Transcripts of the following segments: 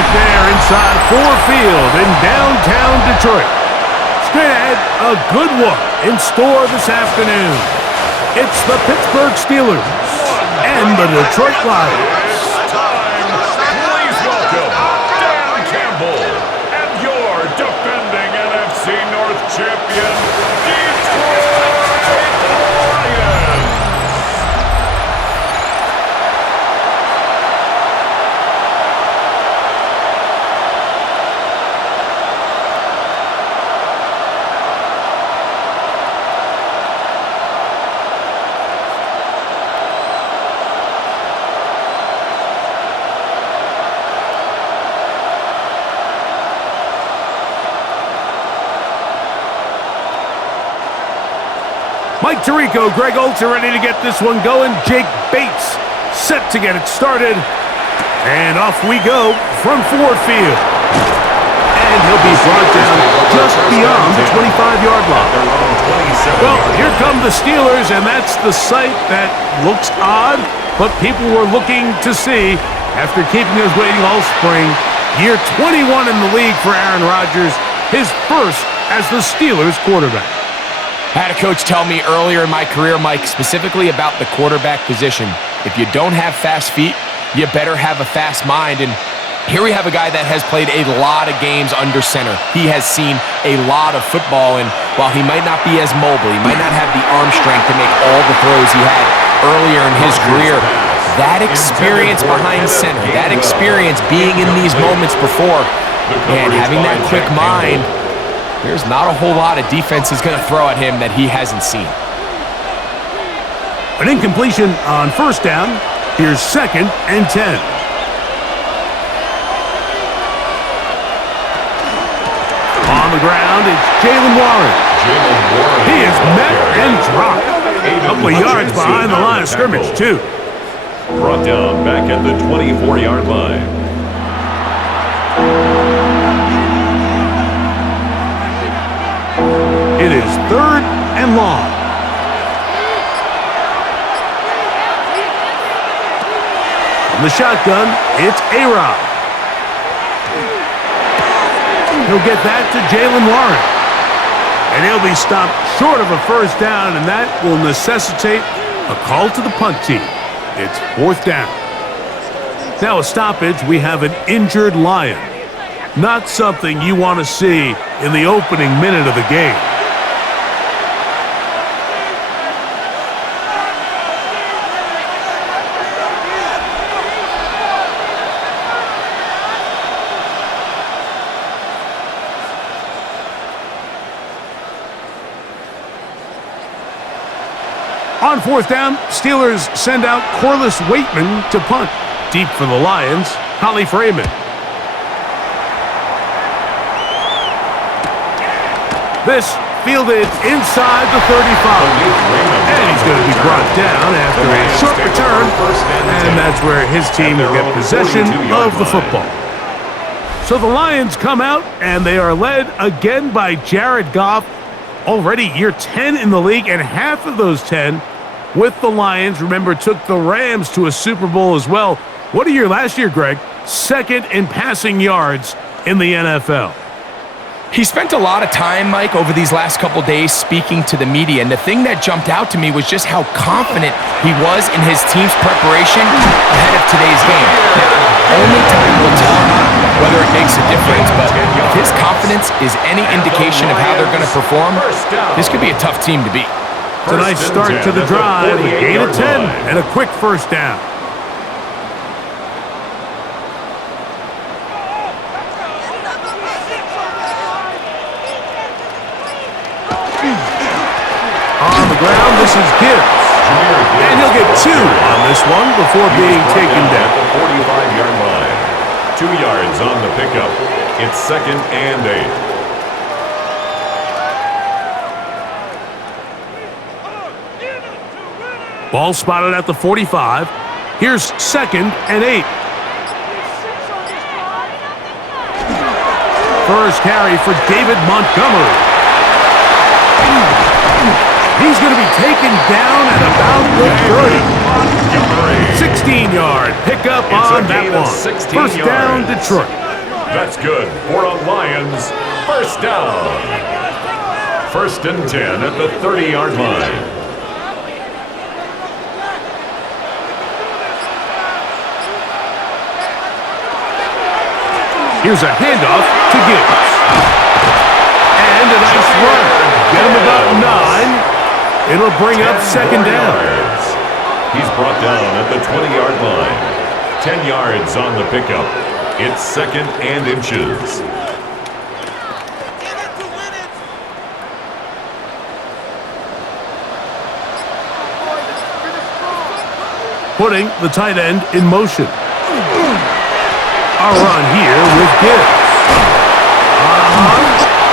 look there inside Ford Field in downtown Detroit. Straight ahead, a good one in store this afternoon. It's the Pittsburgh Steelers and the Detroit Lions. Please welcome Dan Campbell and your defending NFC North champion, Detroit Lions. Mike Tirico, Greg Olsen ready to get this one going. Jake Bates set to get it started. And off we go from Ford Field. And he'll be brought down just beyond the 25-yard line. Well, here come the Steelers, and that's the sight that looks odd, but people were looking to see after keeping us waiting all spring. Year 21 in the league for Aaron Rodgers, his first as the Steelers quarterback. I had a coach tell me earlier in my career, Mike, specifically about the quarterback position. If you don't have fast feet, you better have a fast mind. And here we have a guy that has played a lot of games under center. He has seen a lot of football, and while he might not be as mobile, he might not have the arm strength to make all the throws he had earlier in his career, that experience behind center, that experience being in these moments before, and having that quick mind, there's not a whole lot of defense is going to throw at him that he hasn't seen. An incompletion on first down. Here's 2nd and 10. On the ground, it's Jaylen Warren. He is met and dropped. A couple of yards behind the line of scrimmage, too. Brought down back at the 24-yard line. It is 3rd and long. From the shotgun, it's A-Rod. He'll get that to Jaylen Warren. And he'll be stopped short of a first down, and that will necessitate a call to the punt team. It's 4th down. Now a stoppage, we have an injured Lion. Not something you want to see in the opening minute of the game. On 4th down, Steelers send out Corliss Waitman to punt. Deep for the Lions, Holly Freeman. This fielded inside the 35. And he's going to be brought down after a short return. And that's where his team will get possession of the football. So the Lions come out, and they are led again by Jared Goff. Already year 10 in the league, and half of those 10 with the Lions. Remember, took the Rams to a Super Bowl as well. What a year last year, Greg. 2nd in passing yards in the NFL. He spent a lot of time, Mike, over these last couple days speaking to the media, and the thing that jumped out to me was just how confident he was in his team's preparation ahead of today's game. Now, only time will tell whether it makes a difference, but if his confidence is any indication of how they're going to perform, this could be a tough team to beat. It's a nice start to the drive, a gain of 10, and a quick first down. On the ground, this is Gibbs. And he'll get 2 on this one before being taken down. At the 45-yard line. 2 yards on the pickup. It's 2nd and 8. Ball spotted at the 45. Here's 2nd and 8. First carry for David Montgomery. He's going to be taken down at about the 30. 16-yard pickup on that one. First down, Detroit. That's good for a Lions first down. 1st and 10 at the 30-yard line. Here's a handoff to Gibbs. And a nice run. Get him about 9. It'll bring up 2nd down. He's brought down at the 20-yard line. 10 yards on the pickup. It's 2nd and inches. Putting the tight end in motion. A run here with Gibbs.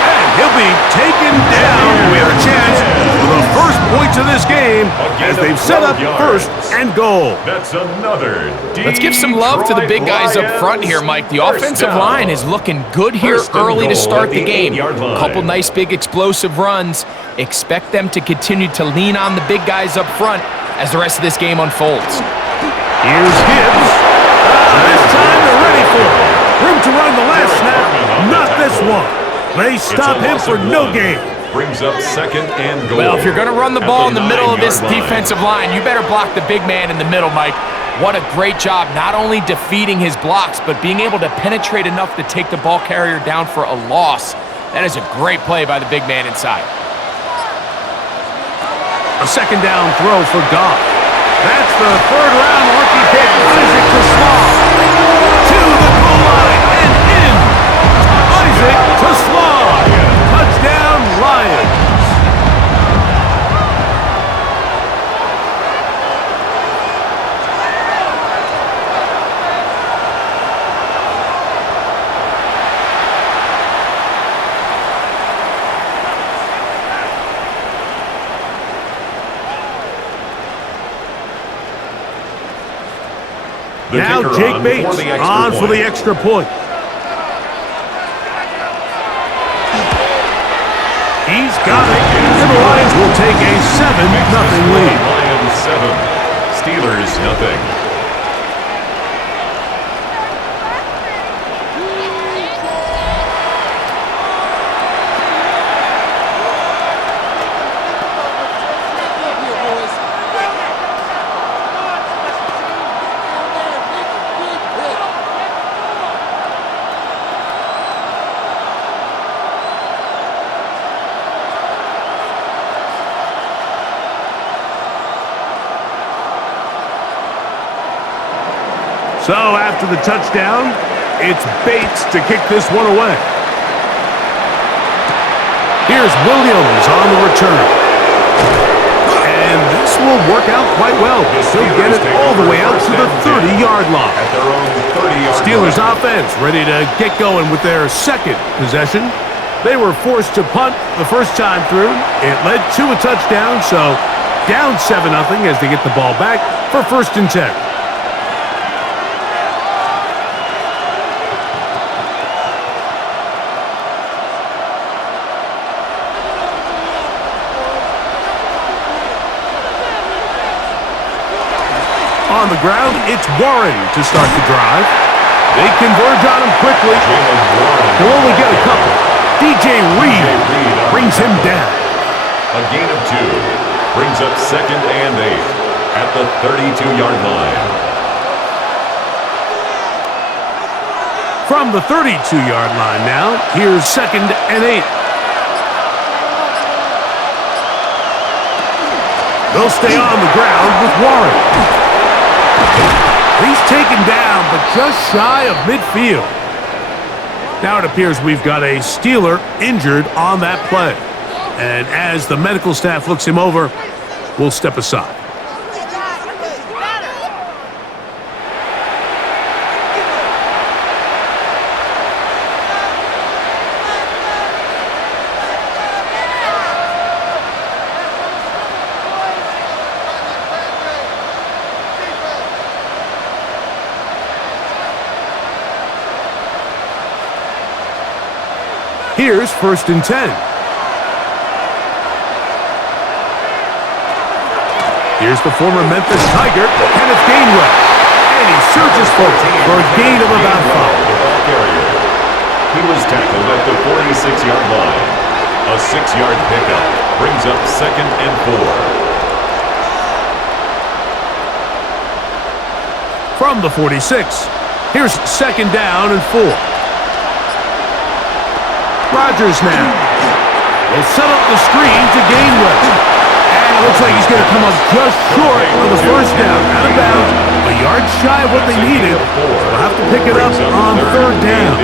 And he'll be taken down. We have a chance for the first points of this game as they've set up 1st and goal. That's another Let's give some love to the big guys up front here, Mike. The offensive line is looking good here early to start the game. A couple nice big explosive runs. Expect them to continue to lean on the big guys up front as the rest of this game unfolds. Here's Gibbs. This time they're ready for it. Room to run the last snap. Not this one. They stop him for no gain. Brings up 2nd and goal. Well, if you're going to run the ball in the middle of this defensive line, you better block the big man in the middle, Mike. What a great job, not only defeating his blocks, but being able to penetrate enough to take the ball carrier down for a loss. That is a great play by the big man inside. A 2nd down throw for Goff. That's the 3rd round rookie pick. Isaac to Slaw. To the goal line and in. Isaac to Slaw. Touchdown, Lions. Now Jake Bates on for the extra point. He's got it. And the Lions will take a 7-0 lead. Lions 7, Steelers nothing. So after the touchdown, it's Bates to kick this one away. Here's Williams on the return. And this will work out quite well. He'll get it all the way out to the 30-yard line. At their own 30-yard Steelers offense ready to get going with their 2nd possession. They were forced to punt the first time through. It led to a touchdown, so down 7-0 as they get the ball back for 1st and 10. On the ground, it's Warren to start the drive. They converge on him quickly. He'll only get a couple. DJ Reed brings him down. A gain of 2. Brings up 2nd and 8 at the 32-yard line. From the 32-yard line now, here's 2nd and 8. They'll stay on the ground with Warren. He's taken down, but just shy of midfield. Now it appears we've got a Steeler injured on that play. And as the medical staff looks him over, we'll step aside. Here's 1st and 10. Here's the former Memphis Tiger, Kenneth Gainwell. And he surges forward for a gain of about 5. He was tackled at the 46-yard line. A 6-yard pickup brings up 2nd and 4. From the 46, here's 2nd down and 4. Rodgers now will set up the screen to Gainwell. And it looks like he's going to come up just short of the 1st down. Out of bounds, a yard shy of what they needed. So they'll have to pick it up on 3rd down.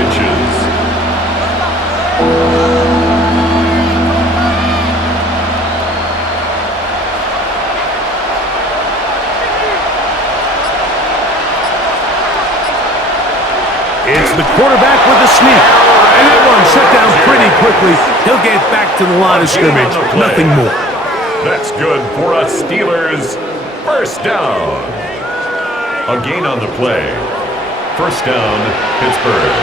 It's the quarterback with the sneak. And that one shut down pretty quickly. He'll get back to the line of scrimmage. Nothing more. That's good for a Steelers 1st down. A gain on the play. 1st down, Pittsburgh.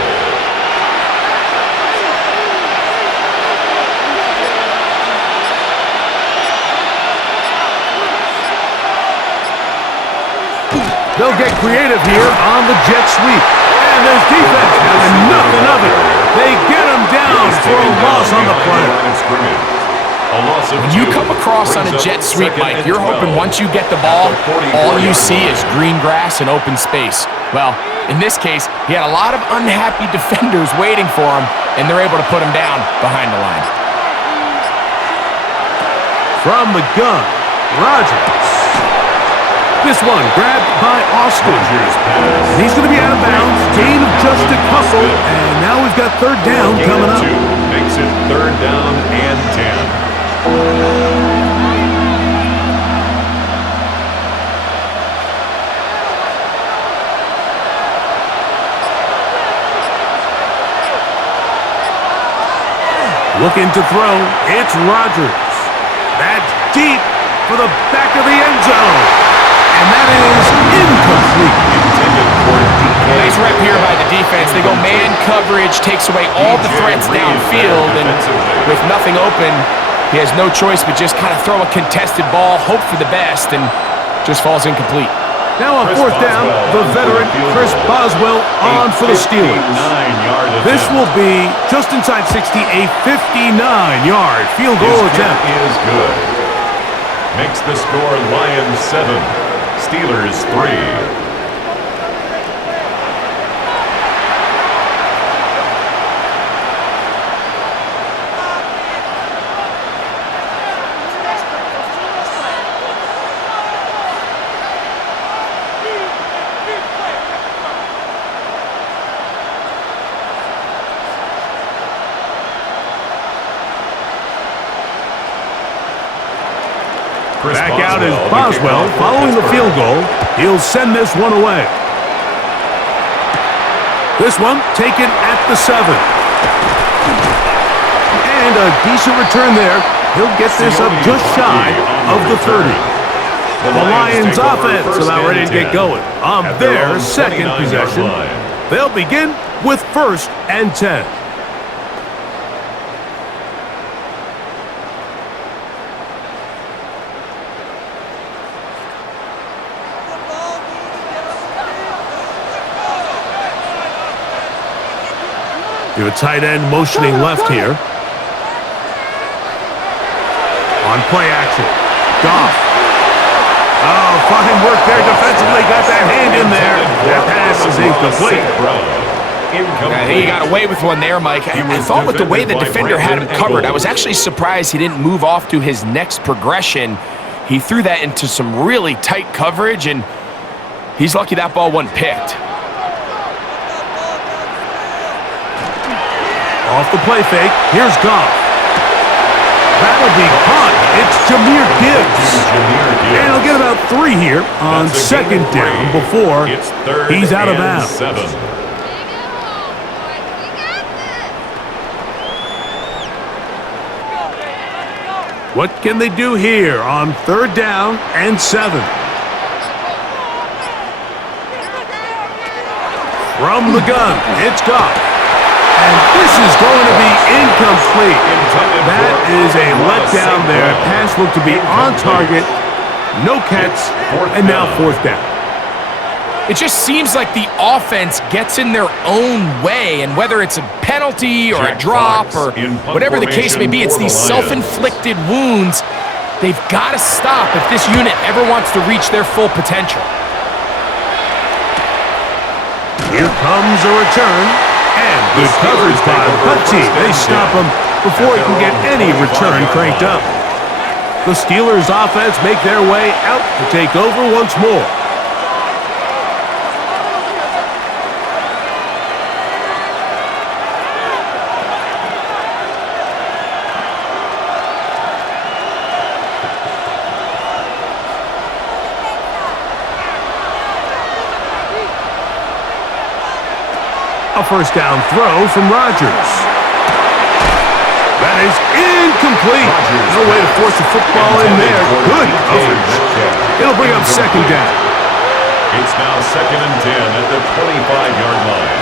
They'll get creative here on the jet sweep. And this defense has nothing of it. They get him down for a loss on the play. When you come across on a jet sweep, Mike, you're hoping once you get the ball, all you see is green grass and open space. Well, in this case, he had a lot of unhappy defenders waiting for him, and they're able to put him down behind the line. From the gun, Rodgers. This one grabbed by Austin. He's going to be out of bounds. Gain of just a couple. And now we've got 3rd down coming up. Makes it 3rd down and 10. Looking to throw. It's Rodgers. That's deep for the back of the end zone. And that is incomplete. Nice rep here by the defense. They go man coverage, takes away all the threats downfield, and with nothing open, he has no choice but just kind of throw a contested ball, hope for the best, and just falls incomplete. Now on 4th down, the veteran Chris Boswell on for the Steelers. This will be just inside 60, a 59-yard field goal attempt. Is good. Makes the score Lions 7, Steelers 3. Back out is Boswell following the field goal. He'll send this one away. This one taken at the 7. And a decent return there. He'll get this up just shy of the 30. The Lions offense about ready to get going on their 2nd possession. They'll begin with 1st and 10. You have a tight end motioning left here. On play action. Goff. Oh, fine work there defensively. Got that hand in there. That pass is incomplete. I think he got away with one there, Mike. I thought with the way the defender had him covered, I was actually surprised he didn't move off to his next progression. He threw that into some really tight coverage, and he's lucky that ball wasn't picked. Off the play fake, here's Goff. That'll be caught. It's Jahmyr Gibbs. And he'll get about 3 here on 2nd down before he's out of bounds. 7. What can they do here on 3rd down and 7? From the gun, it's Goff. And this is going to be incomplete. That is a letdown there. Pass looked to be on target. No catch. And now 4th down. It just seems like the offense gets in their own way, and whether it's a penalty or a drop or whatever the case may be, it's these self-inflicted wounds they've got to stop if this unit ever wants to reach their full potential. Here comes a return, and good coverage by Putty. They stop him before he can get any return cranked up. The Steelers' offense make their way out to take over once more. A first down throw from Rodgers. That is incomplete. No way to force the football in there. Good coverage. It'll bring up second down. It's now 2nd and 10 at the 25-yard line.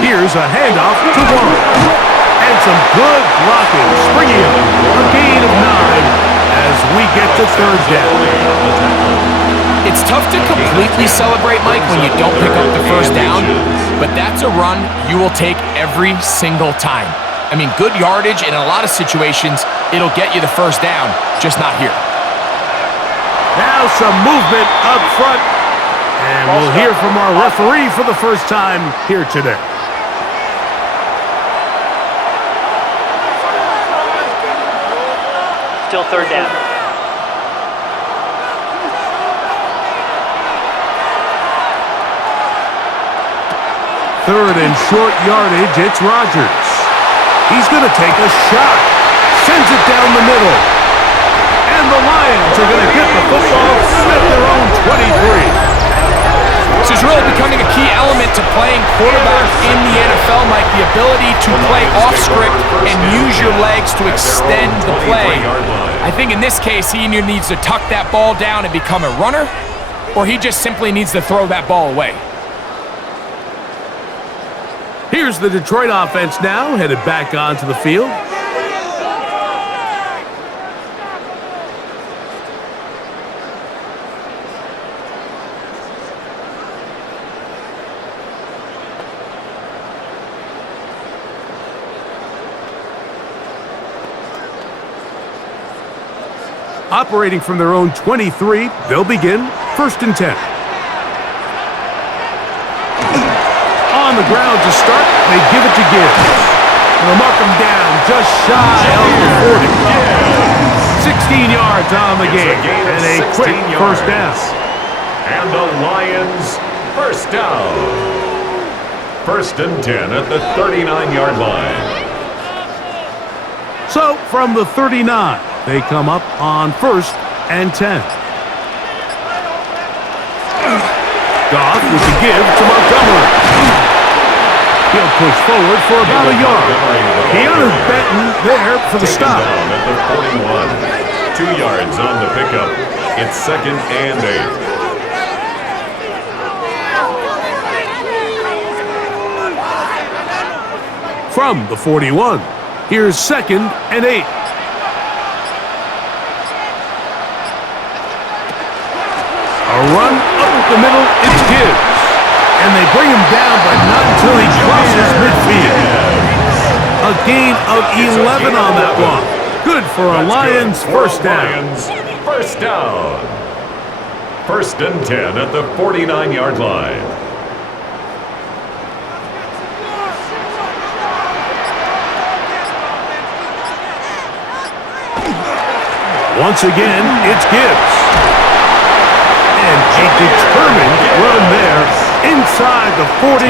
Here's a handoff to Warren. And some good blocking. Springing him. A gain of 9 as we get to third down. It's tough to completely celebrate, Mike, when you don't pick up the first down, but that's a run you will take every single time. I mean, good yardage, and in a lot of situations, it'll get you the first down, just not here. Now some movement up front, and we'll hear from our referee for the first time here today. Still third down. Third and short yardage, it's Rodgers. He's going to take a shot. Sends it down the middle. And the Lions are going to get the football at their own 23. This is really becoming a key element to playing quarterback in the NFL, Mike, the ability to play off script and use your legs to extend the play. I think in this case, he either needs to tuck that ball down and become a runner, or he just simply needs to throw that ball away. Here's the Detroit offense now, headed back onto the field. Operating from their own 23, they'll begin 1st and 10. On the ground to start, they give it to Gibbs. They'll mark him down just shy of the 40. 16 yards on the game, and a quick first down. And the Lions first down. 1st and 10 at the 39-yard line. So from the 39, they come up on 1st and 10. Goff with the give to Montgomery. He'll push forward for about a yard. He honored Benton there for the stop. Down at the 41. 2 yards on the pickup. It's 2nd and 8. From the 41, here's 2nd and 8. A run up the middle, it's Gibbs. And they bring him down, but not until he crosses midfield. A gain of 11 on that one. Good for a Lions first down. First down. 1st and 10 at the 49-yard line. Once again, it's Gibbs. And a determined run there inside the 40.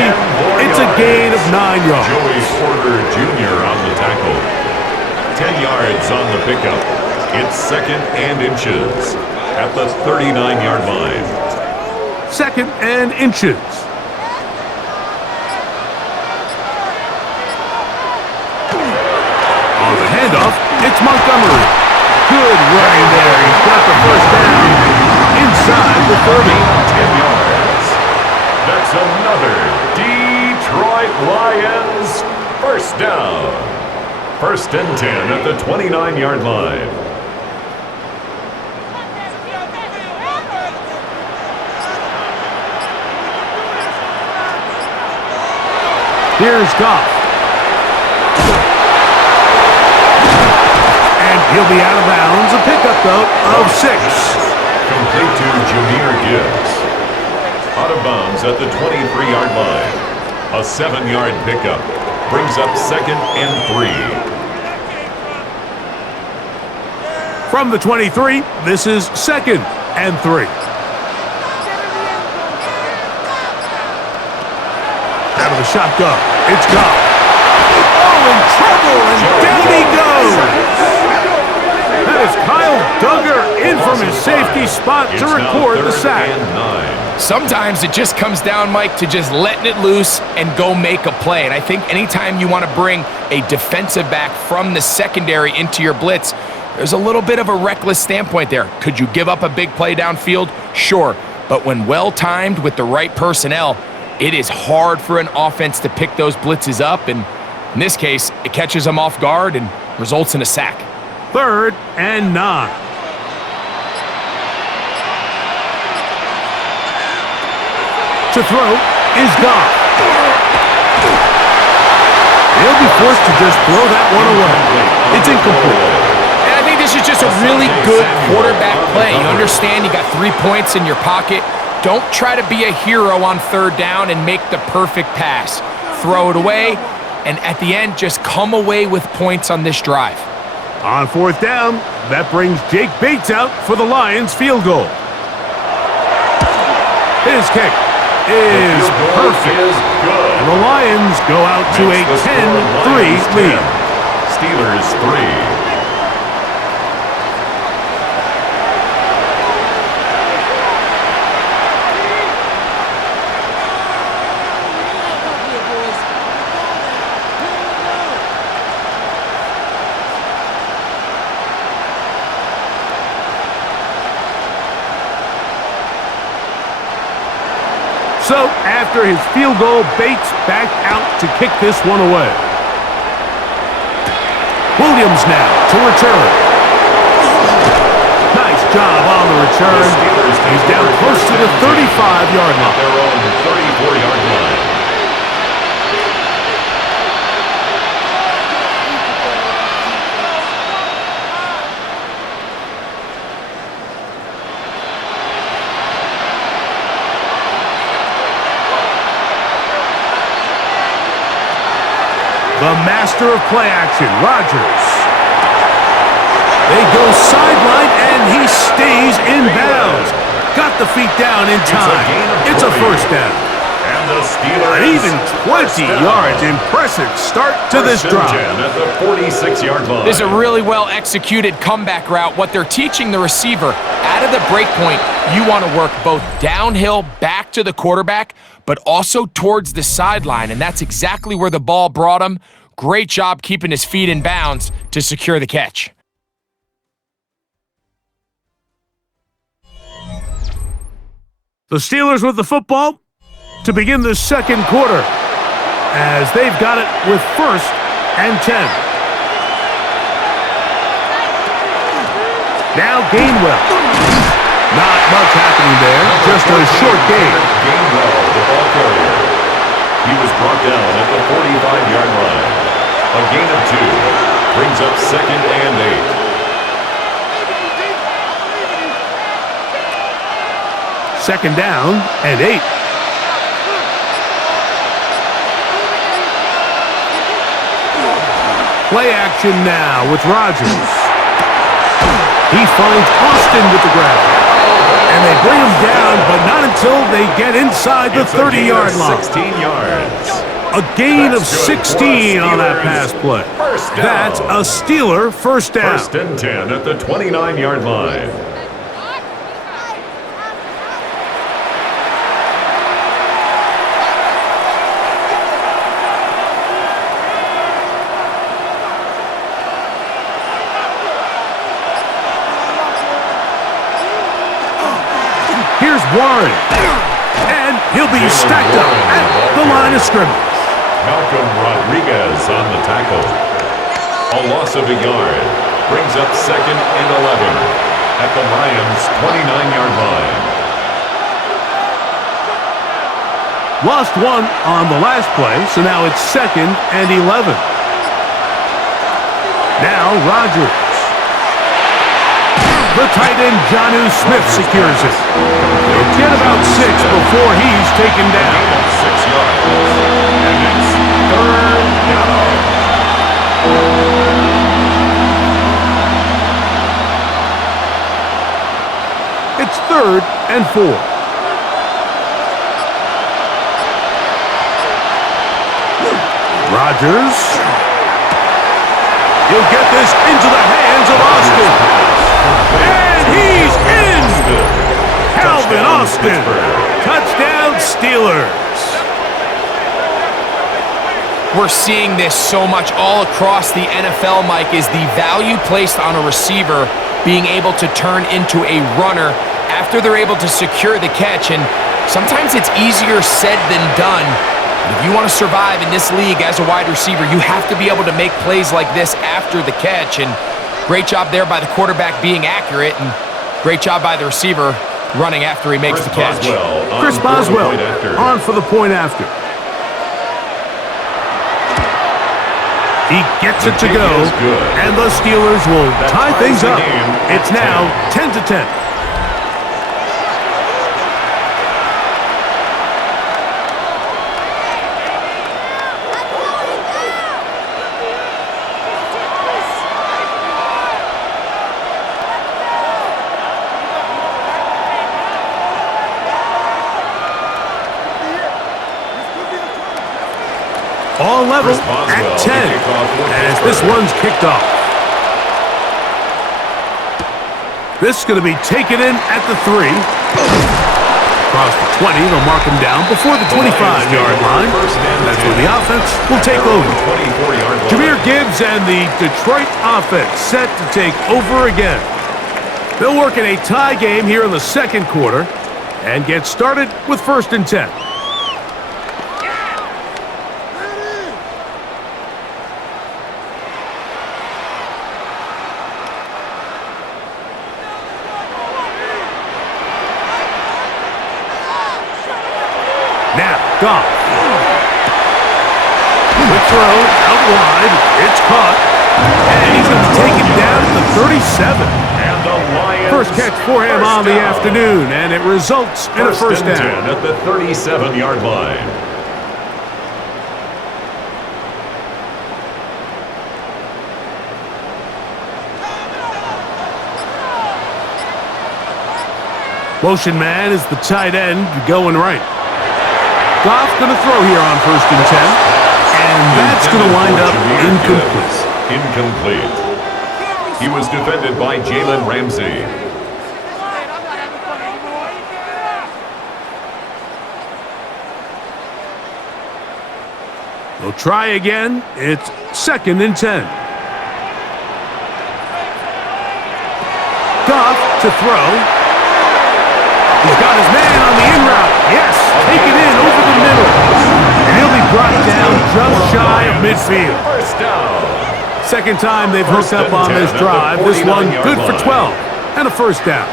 It's a gain of 9 yards. Joey Porter Jr. on the tackle. 10 yards on the pickup. It's 2nd and inches at the 39-yard line. 2nd and inches. On the handoff, it's Montgomery. Good running there. He's got the first down inside the 30. 10 yards. That's another Detroit Lions Lions, first down. First and 10 at the 29-yard line. Here's Goff. And he'll be out of bounds. A pickup, though, of 6. Complete to Jahmyr Gibbs. Out of bounds at the 23-yard line. A 7-yard pickup. Brings up second and 3. From the 23, this is second and 3. Out of the shotgun, it's Goff. Oh, in trouble, and down he goes. That is Kyle Duggar in from his safety spot to record the sack. Sometimes it just comes down, Mike, to just letting it loose and go make a play. And I think anytime you want to bring a defensive back from the secondary into your blitz, there's a little bit of a reckless standpoint there. Could you give up a big play downfield? Sure. But when well-timed with the right personnel, it is hard for an offense to pick those blitzes up. And in this case, it catches them off guard and results in a sack. Third and 9. To throw is Goff. He'll be forced to just throw that one away. It's incomplete. And I think this is just a really good quarterback play. You understand you got 3 points in your pocket. Don't try to be a hero on third down and make the perfect pass. Throw it away, and at the end, just come away with points on this drive. On fourth down, that brings Jake Bates out for the Lions field goal. His kick is perfect. And the Lions go out to a 10-3 lead. Steelers 3. So, after his field goal, Bates back out to kick this one away. Williams now to return. Nice job on the return. He's down close to the 35-yard line. Their own 34-yard line. The master of play action, Rodgers. They go sideline, and he stays in bounds. Got the feet down in time. It's a first down. And the Steelers. An even 20 yards. Impressive start to this drive. At the 46-yard line. This is a really well-executed comeback route. What they're teaching the receiver, out of the break point, you want to work both downhill back to the quarterback, but also towards the sideline, and that's exactly where the ball brought him. Great job keeping his feet in bounds to secure the catch. The Steelers with the football to begin the second quarter as they've got it with first and 10. Now Gainwell. Not much happening there, just a short gain. Gainwell, the ball carrier. He was brought down at the 45-yard line. A gain of 2 brings up second and 8. Second down and 8. Play action now with Rodgers. He finds Austin with the grab. And they bring him down, but not until they get inside the 30-yard line. 16 yards. A gain of 16 on that pass play. That's a Steeler first down. First and 10 at the 29-yard line. Here's Warren, and he'll be stacked up at the line of scrimmage. Malcolm Rodriguez on the tackle. A loss of a yard brings up 2nd and 11 at the Lions' 29-yard line. Lost one on the last play, so now it's 2nd and 11. Now Rodgers. The tight end, Jonnu Smith, secures it. He'll get about 6 before he's taken down. 6 yards. And it's 3rd down. It's 3rd and 4. Rodgers. He'll get this into the hands of Austin. And he's in! Calvin Austin. Touchdown, Steelers. We're seeing this so much all across the NFL, Mike, is the value placed on a receiver being able to turn into a runner after they're able to secure the catch. And sometimes it's easier said than done. But if you want to survive in this league as a wide receiver, you have to be able to make plays like this after the catch. And great job there by the quarterback being accurate, and great job by the receiver running after he makes the catch. Chris Boswell on for the point after. He gets it to go, and the Steelers will tie things up. It's now 10-10. All level at 10 as this one's kicked off. This is going to be taken in at the 3. Across the 20, they'll mark him down before the 25-yard line. That's where the offense will take over. Jahmyr Gibbs and the Detroit offense set to take over again. They'll work in a tie game here in the second quarter and get started with 1st and 10. Goff. Quick throw, out wide. It's caught. And he's going to take it down at the 37. And the Lions first catch for him on the afternoon, and it results in a first down. 10 at the 37-yard line. Motion man is the tight end going right. Goff going to throw here on 1st and 10, and that's going to wind up incomplete. Incomplete. He was defended by Jalen Ramsey. They'll try again. It's 2nd and 10. Goff to throw. He's got his man on the in route. Yes, take it in over the middle. And he'll be brought down just shy of midfield. First down. Second time they've hooked up on this drive. This one good for 12 and a first down.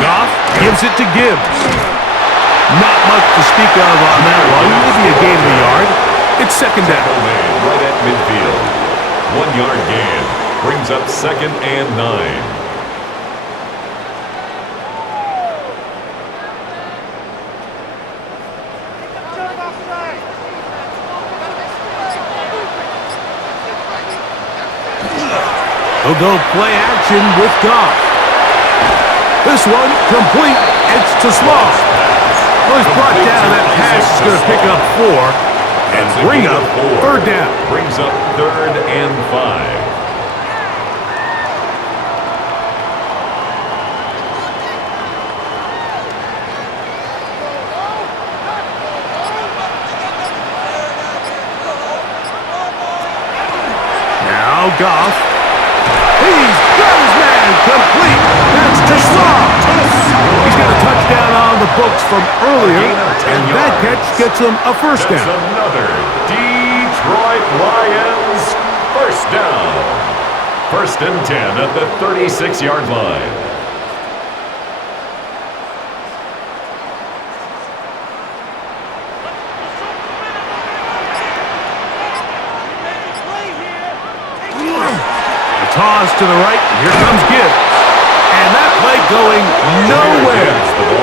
Goff gives it to Gibbs. Not much to speak of on that one. Maybe a gain of a yard. It's 2nd down. Right at midfield. 1-yard gain. Brings up 2nd and 9. He'll go play action with Goff. This one complete. It's to Small. Well, he's brought down. That pass is going to pick up 4 and bring up 3rd down. Brings up 3rd and 5. Goff. He's got his man complete. That's to Slaw. He's got a touchdown on the books from earlier, and that catch gets him a first down. That's another Detroit Lions first down. First and 10 at the 36-yard line. Toss to the right. Here comes Gibbs. And that play going nowhere.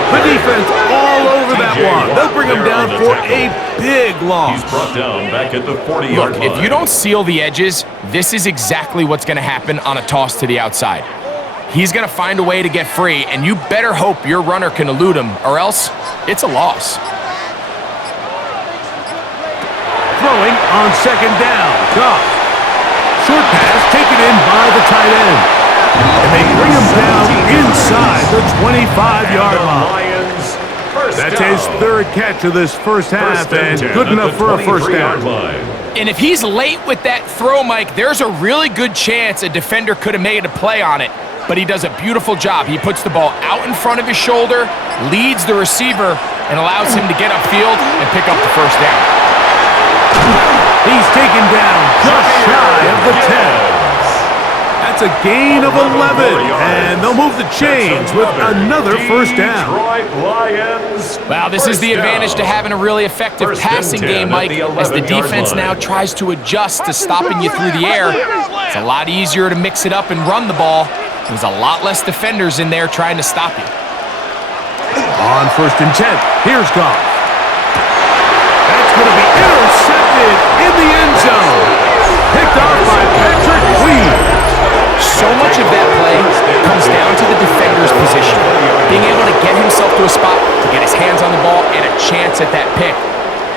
The defense all over that one. They'll bring him down for a big loss. He's brought down back at the 40-yard line. Look, if you don't seal the edges, this is exactly what's going to happen on a toss to the outside. He's going to find a way to get free, and you better hope your runner can elude him, or else it's a loss. Throwing on second down. Goff. Short pass taken in by the tight end. And they bring him down inside the 25-yard line. That's his third catch of this first half, and good enough for a first down. And if he's late with that throw, Mike, there's a really good chance a defender could have made a play on it. But he does a beautiful job. He puts the ball out in front of his shoulder, leads the receiver, and allows him to get upfield and pick up the first down. He's taken down just shy of the 10. That's a gain of 11, and they'll move the chains with another first down. Wow, this is the advantage to having a really effective passing game, Mike, as the defense now tries to adjust to stopping you through the air. It's a lot easier to mix it up and run the ball. There's a lot less defenders in there trying to stop you. On first and 10, here's Goff. That's going to be intercepted in the end zone. Picked off by Patrick Queen. So much of that play comes down to the defender's position. Being able to get himself to a spot, to get his hands on the ball, and a chance at that pick.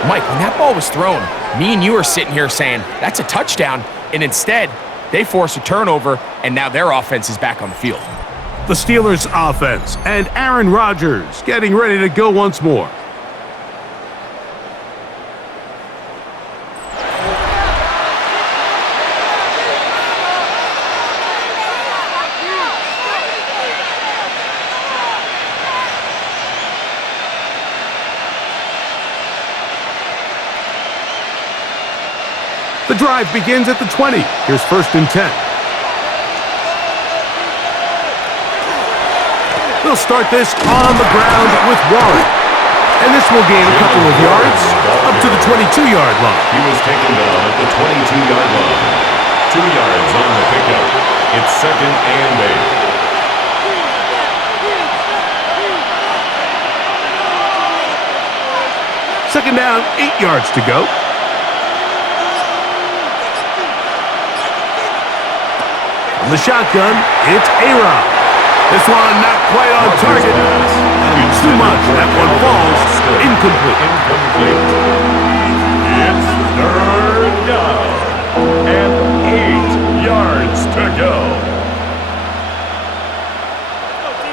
Mike, when that ball was thrown, me and you are sitting here saying, that's a touchdown. And instead, they force a turnover, and now their offense is back on the field. The Steelers' offense and Aaron Rodgers getting ready to go once more. The drive begins at the 20. Here's first and 10. They'll start this on the ground with Warren. And this will gain a couple of yards up to the 22-yard line. He was taken down at the 22-yard line. 2 yards on the pickup. It's second and 8. Second down, 8 yards to go. From the shotgun, it's A-Rod. This one not quite on target. It's too much. That one falls incomplete. It's third down and 8 yards to go.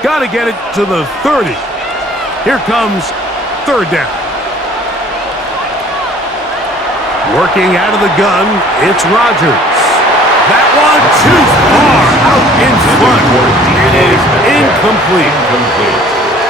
Got to get it to the 30. Here comes third down. Working out of the gun, it's Rodgers. That one too far out in front. It is incomplete.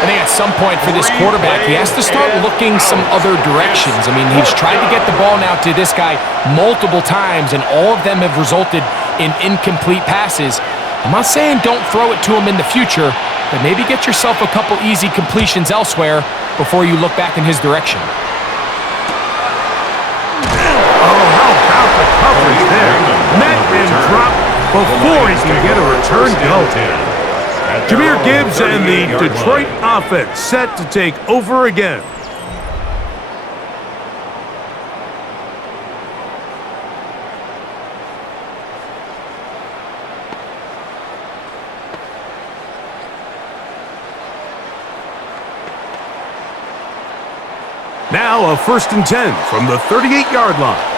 I think at some point for this quarterback, he has to start looking some other directions. I mean, he's tried to get the ball now to this guy multiple times, and all of them have resulted in incomplete passes. I'm not saying don't throw it to him in the future, but maybe get yourself a couple easy completions elsewhere before you look back in his direction. Coverage there. Met and dropped before he can get a return go. Jahmyr Gibbs and the Detroit offense set to take over again. Now a first and 10 from the 38-yard line.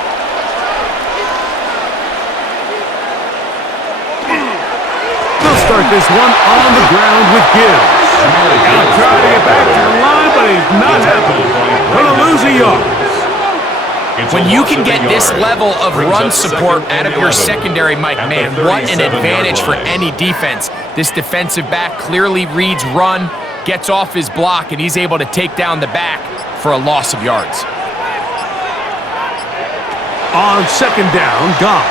Start this one on the ground with Gibbs. He'll try to get back to the line, but he's not happy. Gonna lose a yard. When you can get this level of run support out of your secondary, Mike, man, what an advantage for any defense. This defensive back clearly reads run, gets off his block, and he's able to take down the back for a loss of yards. On second down, Goff.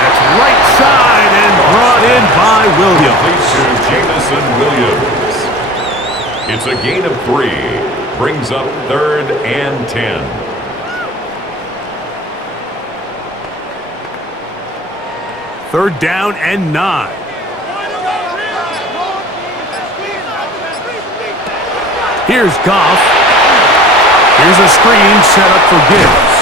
That's right side and brought in by Williams. To Jamison Williams. It's a gain of 3. Brings up 3rd and 10. Third down and 9. Here's Goff. Here's a screen set up for Gibbs.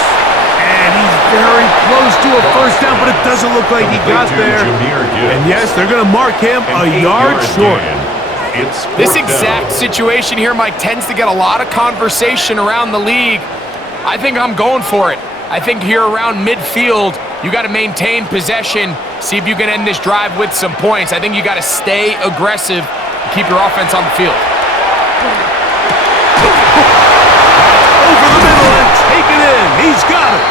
And he's very close to a first down, but it doesn't look like he got there. And yes, they're going to mark him a yard short. This exact situation here, Mike, tends to get a lot of conversation around the league. I think I'm going for it. I think here around midfield, you got to maintain possession, see if you can end this drive with some points. I think you got to stay aggressive and keep your offense on the field. Over the middle and take it in. He's got it.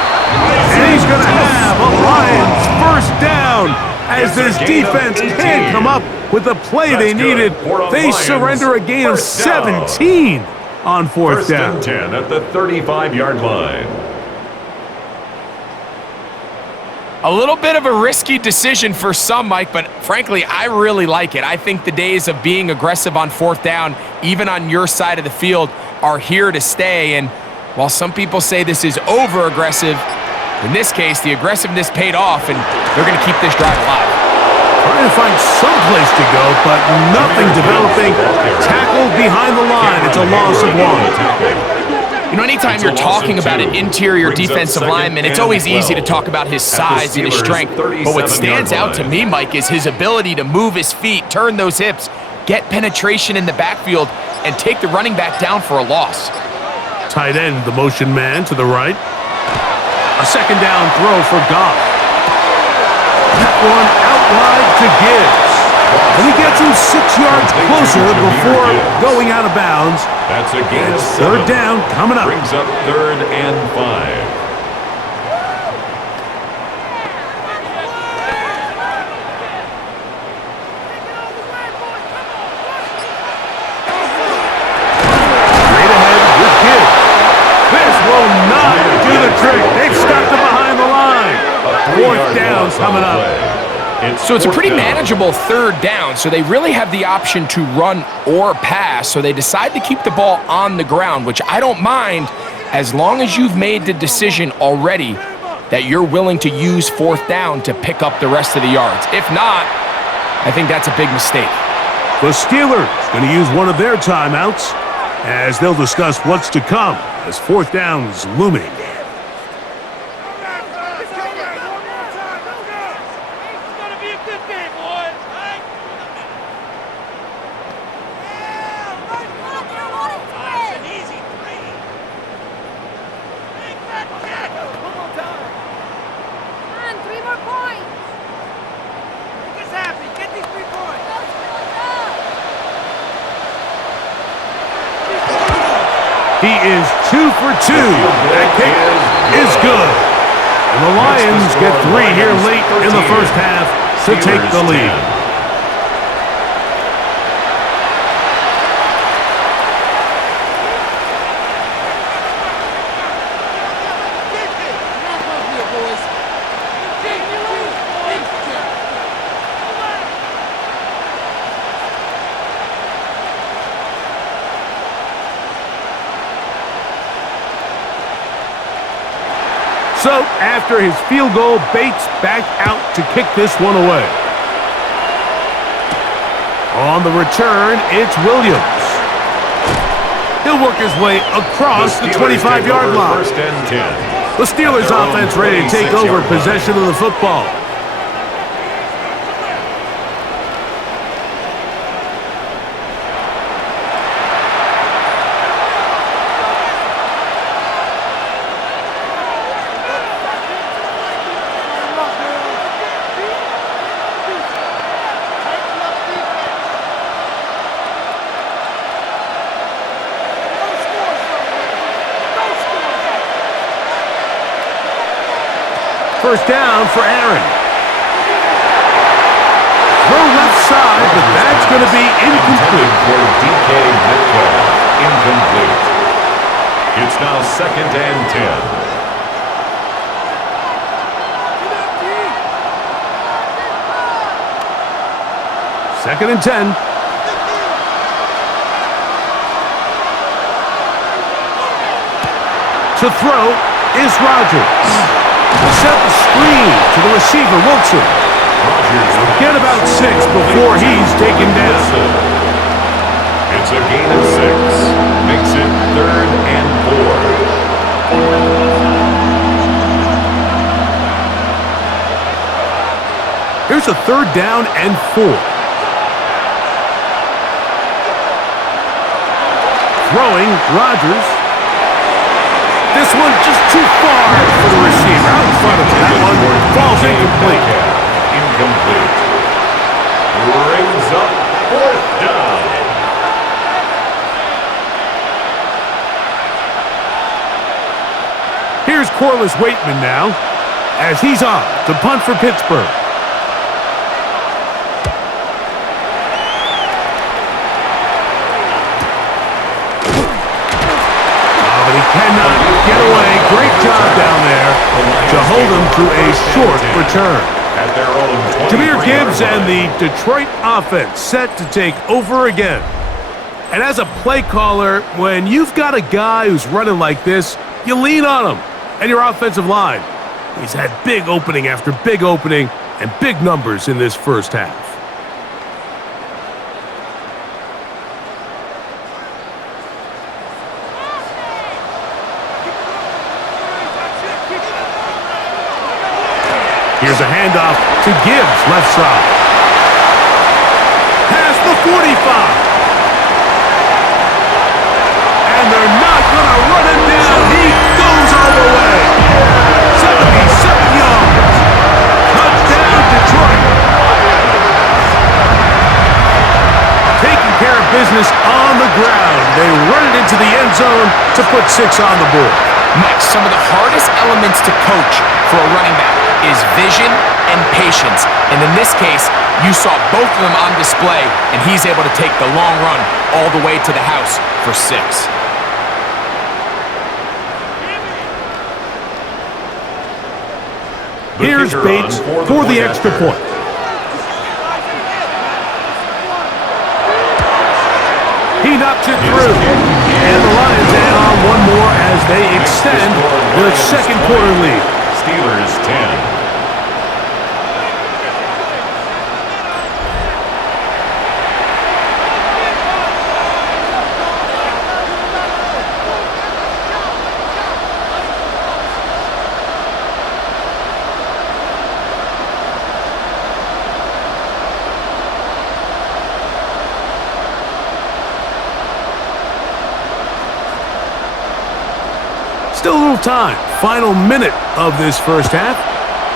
And he's going to have a Lions first down as this defense can't come up with the play they needed. They surrender a gain of 17 on fourth down. First and 10 at the 35-yard line. A little bit of a risky decision for some, Mike, but frankly, I really like it. I think the days of being aggressive on fourth down, even on your side of the field, are here to stay. And while some people say this is over-aggressive, in this case, the aggressiveness paid off, and they're going to keep this drive alive. Trying to find some place to go, but nothing developing. Tackled behind the line. It's a loss of 1. You know, anytime you're talking about an interior defensive lineman, it's always easy to talk about his size and his strength. But what stands out to me, Mike, is his ability to move his feet, turn those hips, get penetration in the backfield, and take the running back down for a loss. Tight end, the motion man to the right. A second down throw for Goff. That one out wide to Gibbs. And he gets him 6 yards closer before going out of bounds. That's a gain of 7. Third down coming up. Brings up 3rd and 5. Straight ahead with Gibbs. This will not do the trick. They've stopped him behind the line. Fourth down coming up. So it's a pretty manageable third down, so they really have the option to run or pass, so they decide to keep the ball on the ground, which I don't mind as long as you've made the decision already that you're willing to use fourth down to pick up the rest of the yards. If not, I think that's a big mistake. The Steelers going to use one of their timeouts as they'll discuss what's to come as fourth down is looming. He is 2 for 2. That kick is good. And the Lions get 3 here late in the first half to take the lead. So, after his field goal, Bates back out to kick this one away. On the return, it's Williams. He'll work his way across the 25-yard line. First and 10. The Steelers offense ready to take over possession of the football. First down for Aaron. Throw left side, but that's going to be incomplete. For DK Metcalf, incomplete. It's now 2nd and 10. Second and 10. To throw is Rodgers. Set the screen to the receiver, Wilson. Get about 6 before he's taken down. It's a gain of 6. Makes it 3rd and 4. Here's a 3rd down and 4. Throwing, Rodgers. This one just too far for the receiver. Out in front of him. That one falls incomplete. Incomplete. Brings up 4th down. Here's Corliss Waitman now as he's on to punt for Pittsburgh. Cannot get away. Great job down there to hold him to a short return. Jahmyr Gibbs and the Detroit offense set to take over again. And as a play caller, when you've got a guy who's running like this, you lean on him and your offensive line. He's had big opening after big opening and big numbers in this first half. Here's a handoff to Gibbs, left side. Past the 45. And they're not going to run him down. He goes all the way. 77 yards. Touchdown, Detroit. Taking care of business on the ground. They run it into the end zone to put 6 on the board. Mike, some of the hardest elements to coach for a running back is vision and patience. And in this case, you saw both of them on display, and he's able to take the long run all the way to the house for 6. Here's Bates for the extra point. He knocks it through. And the Lions add on one more as they extend their second quarter lead. Steelers 10. Still a little time. Final minute of this first half.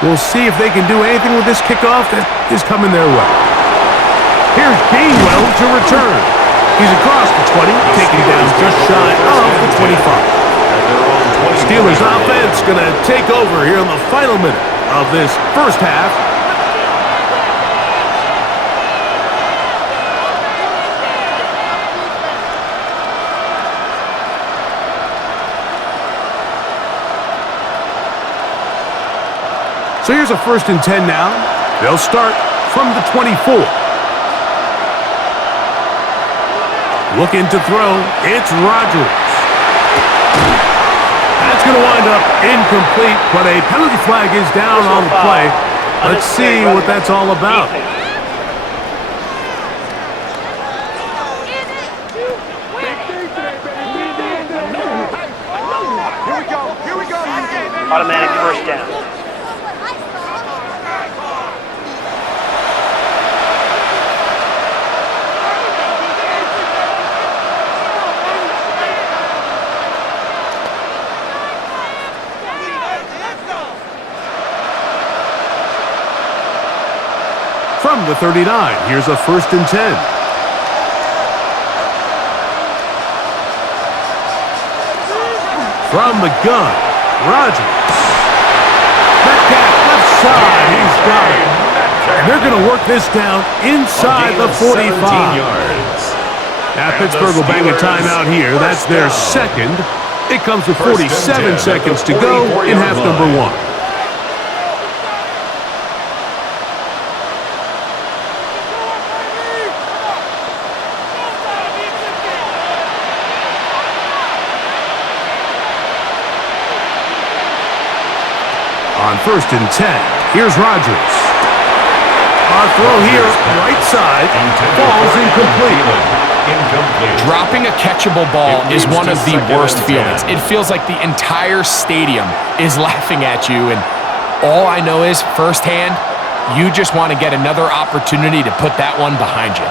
We'll see if they can do anything with this kickoff that is coming their way. Here's Gainwell to return. He's across the 20, taking down just shy of the 25. Steelers offense going to take over here in the final minute of this first half. So here's a 1st and 10 now. They'll start from the 24. Looking to throw. It's Rodgers. That's going to wind up incomplete, but a penalty flag is down on the play. Let's see what that's all about. Automatic first down. From the 39, here's a 1st and 10. From the gun, Rodgers. Metcalf inside. He's got it. And they're going to work this down inside the 45. Now Pittsburgh will bang a timeout here. That's their second. It comes with 47 seconds to go in half number one. On 1st and 10, here's Rodgers. Our throw here, right side, falls incomplete. Dropping a catchable ball is one of the worst feelings. It feels like the entire stadium is laughing at you, and all I know is, firsthand, you just want to get another opportunity to put that one behind you.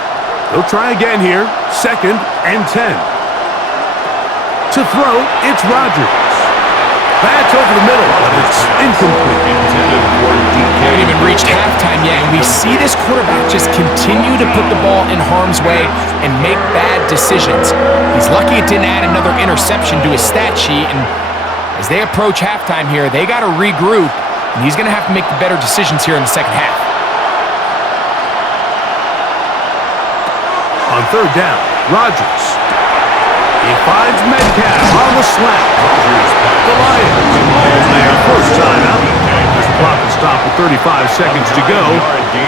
They'll try again here, 2nd and 10. To throw, it's Rodgers. That's over the middle, but it's incomplete. Haven't even reached halftime yet, and we see this quarterback just continue to put the ball in harm's way and make bad decisions. He's lucky it didn't add another interception to his stat sheet, and as they approach halftime here, they got to regroup, and he's going to have to make the better decisions here in the second half. On 3rd down, Rodgers. He finds Metcalf on the slant. The Lions all there, first time out. This clock will stop with 35 seconds to go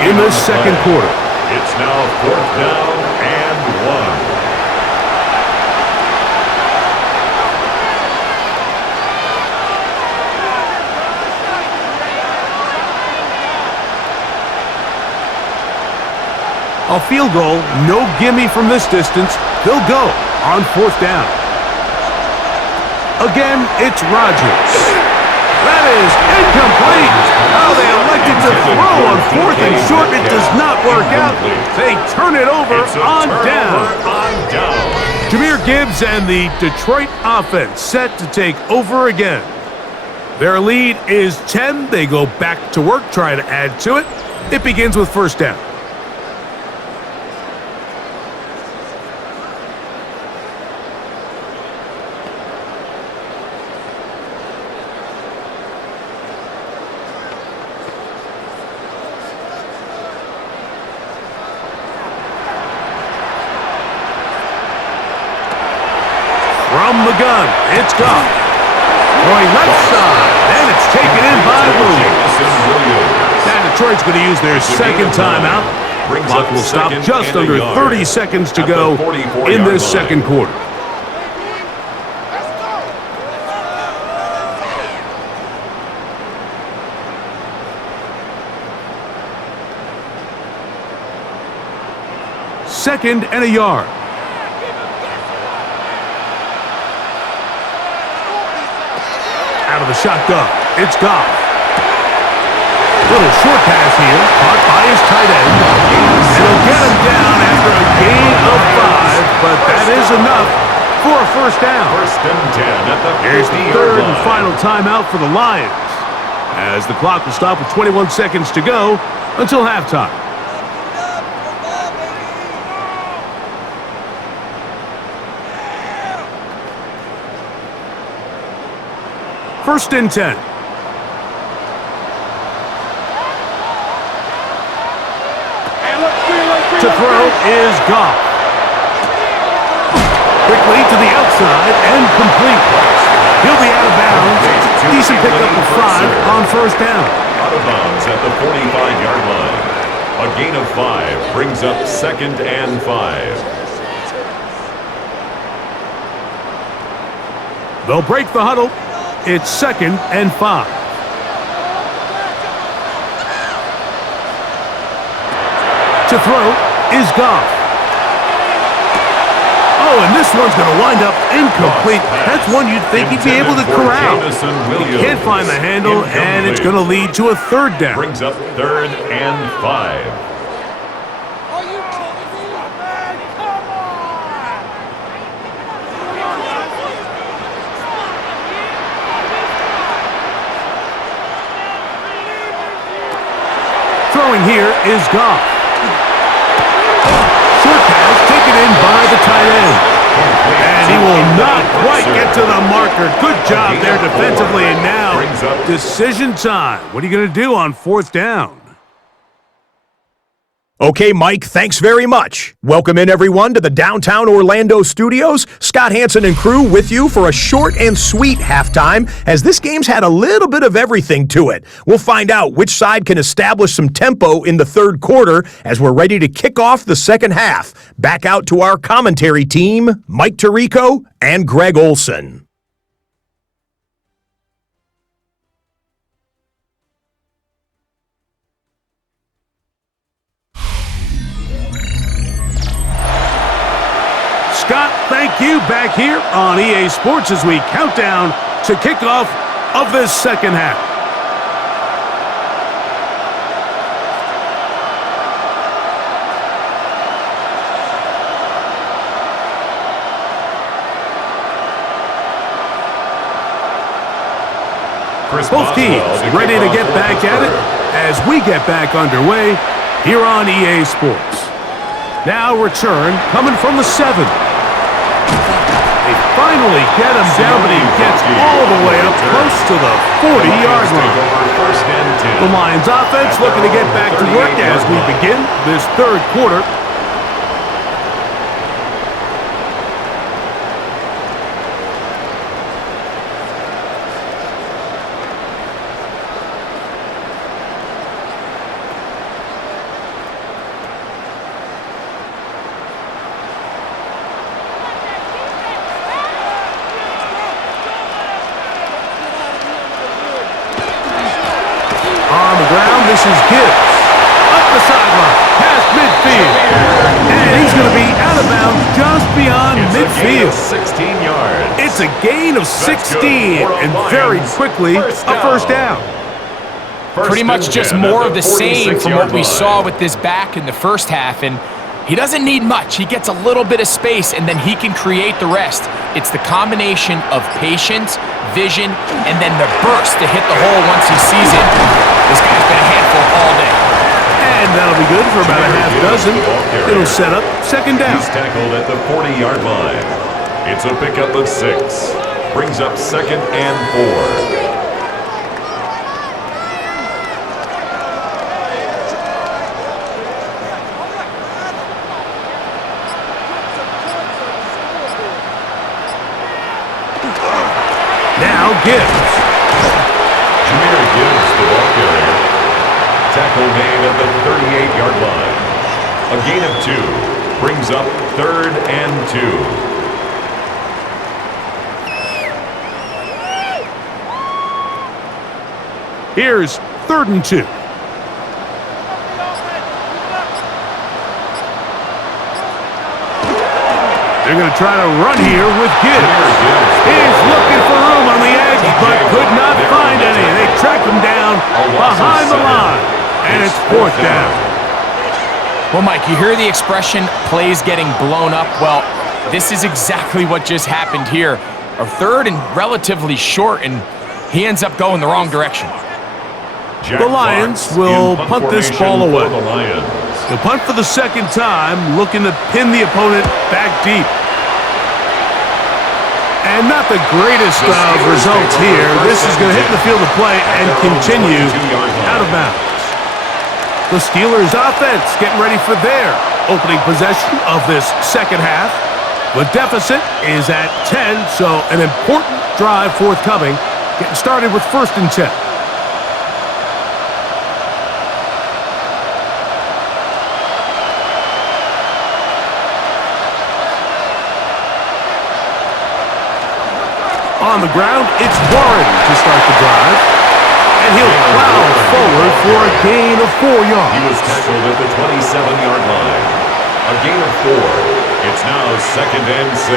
in the second quarter. It's now 4th down and 1. A field goal, no gimme from this distance. They'll go on 4th down. Again, it's Rodgers. That is incomplete. Oh, they elected to throw on 4th and short. It does not work out. They turn it over on down. Jahmyr Gibbs and the Detroit offense set to take over again. Their lead is 10. They go back to work, try to add to it. It begins with 1st down. From the gun, it's Goff. Throwing left side, and it's taken in by Williams. Now Detroit's going to use their second timeout. Clock will stop just under 30 seconds to go in this second quarter. Second and a yard. Out of the shotgun, it's Goff. Little short pass here, caught by his tight end. It'll get him down after a gain of 5, but that is enough for a first down. 1st and 10 at the 50-yard line. Here's the third and final timeout for the Lions, as the clock will stop with 21 seconds to go until halftime. First and 10. To throw is Goff. Quickly to the outside and complete. He'll be out of bounds. Decent pickup of 5 on 1st down. Out of bounds at the 45-yard line. A gain of 5 brings up 2nd and 5. They'll break the huddle. It's 2nd and 5. To throw is Goff. Oh, and this one's going to wind up incomplete. That's one you'd think he'd be able to corral. He can't find the handle, and it's going to lead to a 3rd down. Brings up 3rd and 5. Throwing here is Goff. Short pass taken in by the tight end. And he will not quite get to the marker. Good job there defensively, and now decision time. What are you going to do on 4th down? Okay, Mike, thanks very much. Welcome in, everyone, to the downtown Orlando studios. Scott Hansen and crew with you for a short and sweet halftime, as this game's had a little bit of everything to it. We'll find out which side can establish some tempo in the third quarter as we're ready to kick off the second half. Back out to our commentary team, Mike Tirico and Greg Olson. Scott, thank you. Back here on EA Sports as we count down to kickoff of this second half. Both teams ready to get back at it as we get back underway here on EA Sports. Now return coming from the 7. They finally get him down, but he gets all the way up close to the 40-yard line. The Lions offense looking to get back to work as we begin this third quarter. This is Gibbs, up the sideline, past midfield, and he's going to be out of bounds just beyond midfield. 16 yards. It's a gain of 16, and very quickly, a first down. Pretty much just more of the same from what we saw with this back in the first half, and he doesn't need much. He gets a little bit of space, and then he can create the rest. It's the combination of patience, vision, and then the burst to hit the hole once he sees it. This guy's been a handful all day. And that'll be good for about a half dozen. It'll set up second down. He's tackled at the 40-yard line. It's a pickup of 6. Brings up second and 4. Now Gibbs. Jameer Gibbs, the ball carrier. Tackle made at the 38-yard line. A gain of 2. Brings up third and 2. Here's 3rd and 2. They're going to try to run here with Gibbs. He's looking for room on the edge, but could not find any. They track him down behind the line, and it's 4th down. Well, Mike, you hear the expression, plays getting blown up. Well, this is exactly what just happened here. A 3rd and relatively short, and he ends up going the wrong direction. The Lions will punt this ball away. They'll punt for the second time, looking to pin the opponent back deep. And not the greatest of results here. This is going to hit the field of play and continue out of bounds. The Steelers offense getting ready for their opening possession of this second half. The deficit is at 10, so an important drive forthcoming. Getting started with 1st and 10. On the ground, it's Warren to start the drive. And he'll plow forward for a gain of 4 yards. He was tackled at the 27-yard line. A gain of 4. It's now 2nd and 6.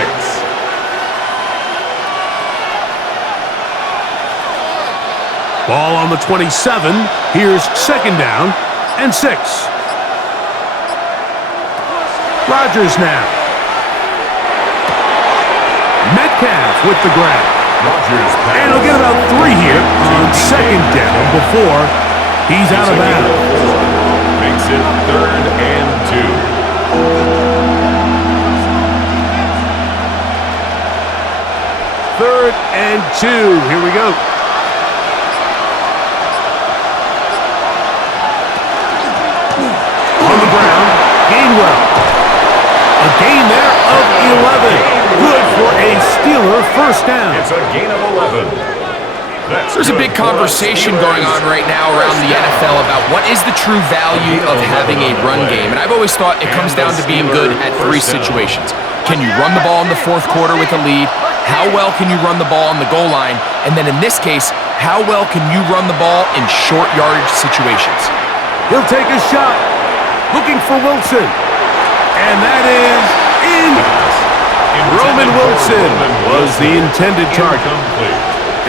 Ball on the 27. Here's 2nd down and 6. Rodgers now. Metcalf with the grab. And he'll get about 3 here on 2nd down before he's out of bounds. Makes it 3rd and 2. and 2. Here we go. On the ground, Gainwell. A gain there of 11. Good for a Steeler first down. It's a gain of 11. There's a big conversation going on right now around the NFL about what is the true value of having a run game. And I've always thought it comes down to being good at 3 situations. Can you run the ball in the 4th quarter with a lead? How well can you run the ball on the goal line? And then in this case, how well can you run the ball in short yardage situations? He'll take a shot. Looking for Wilson. And that is in. Roman Wilson was the intended target.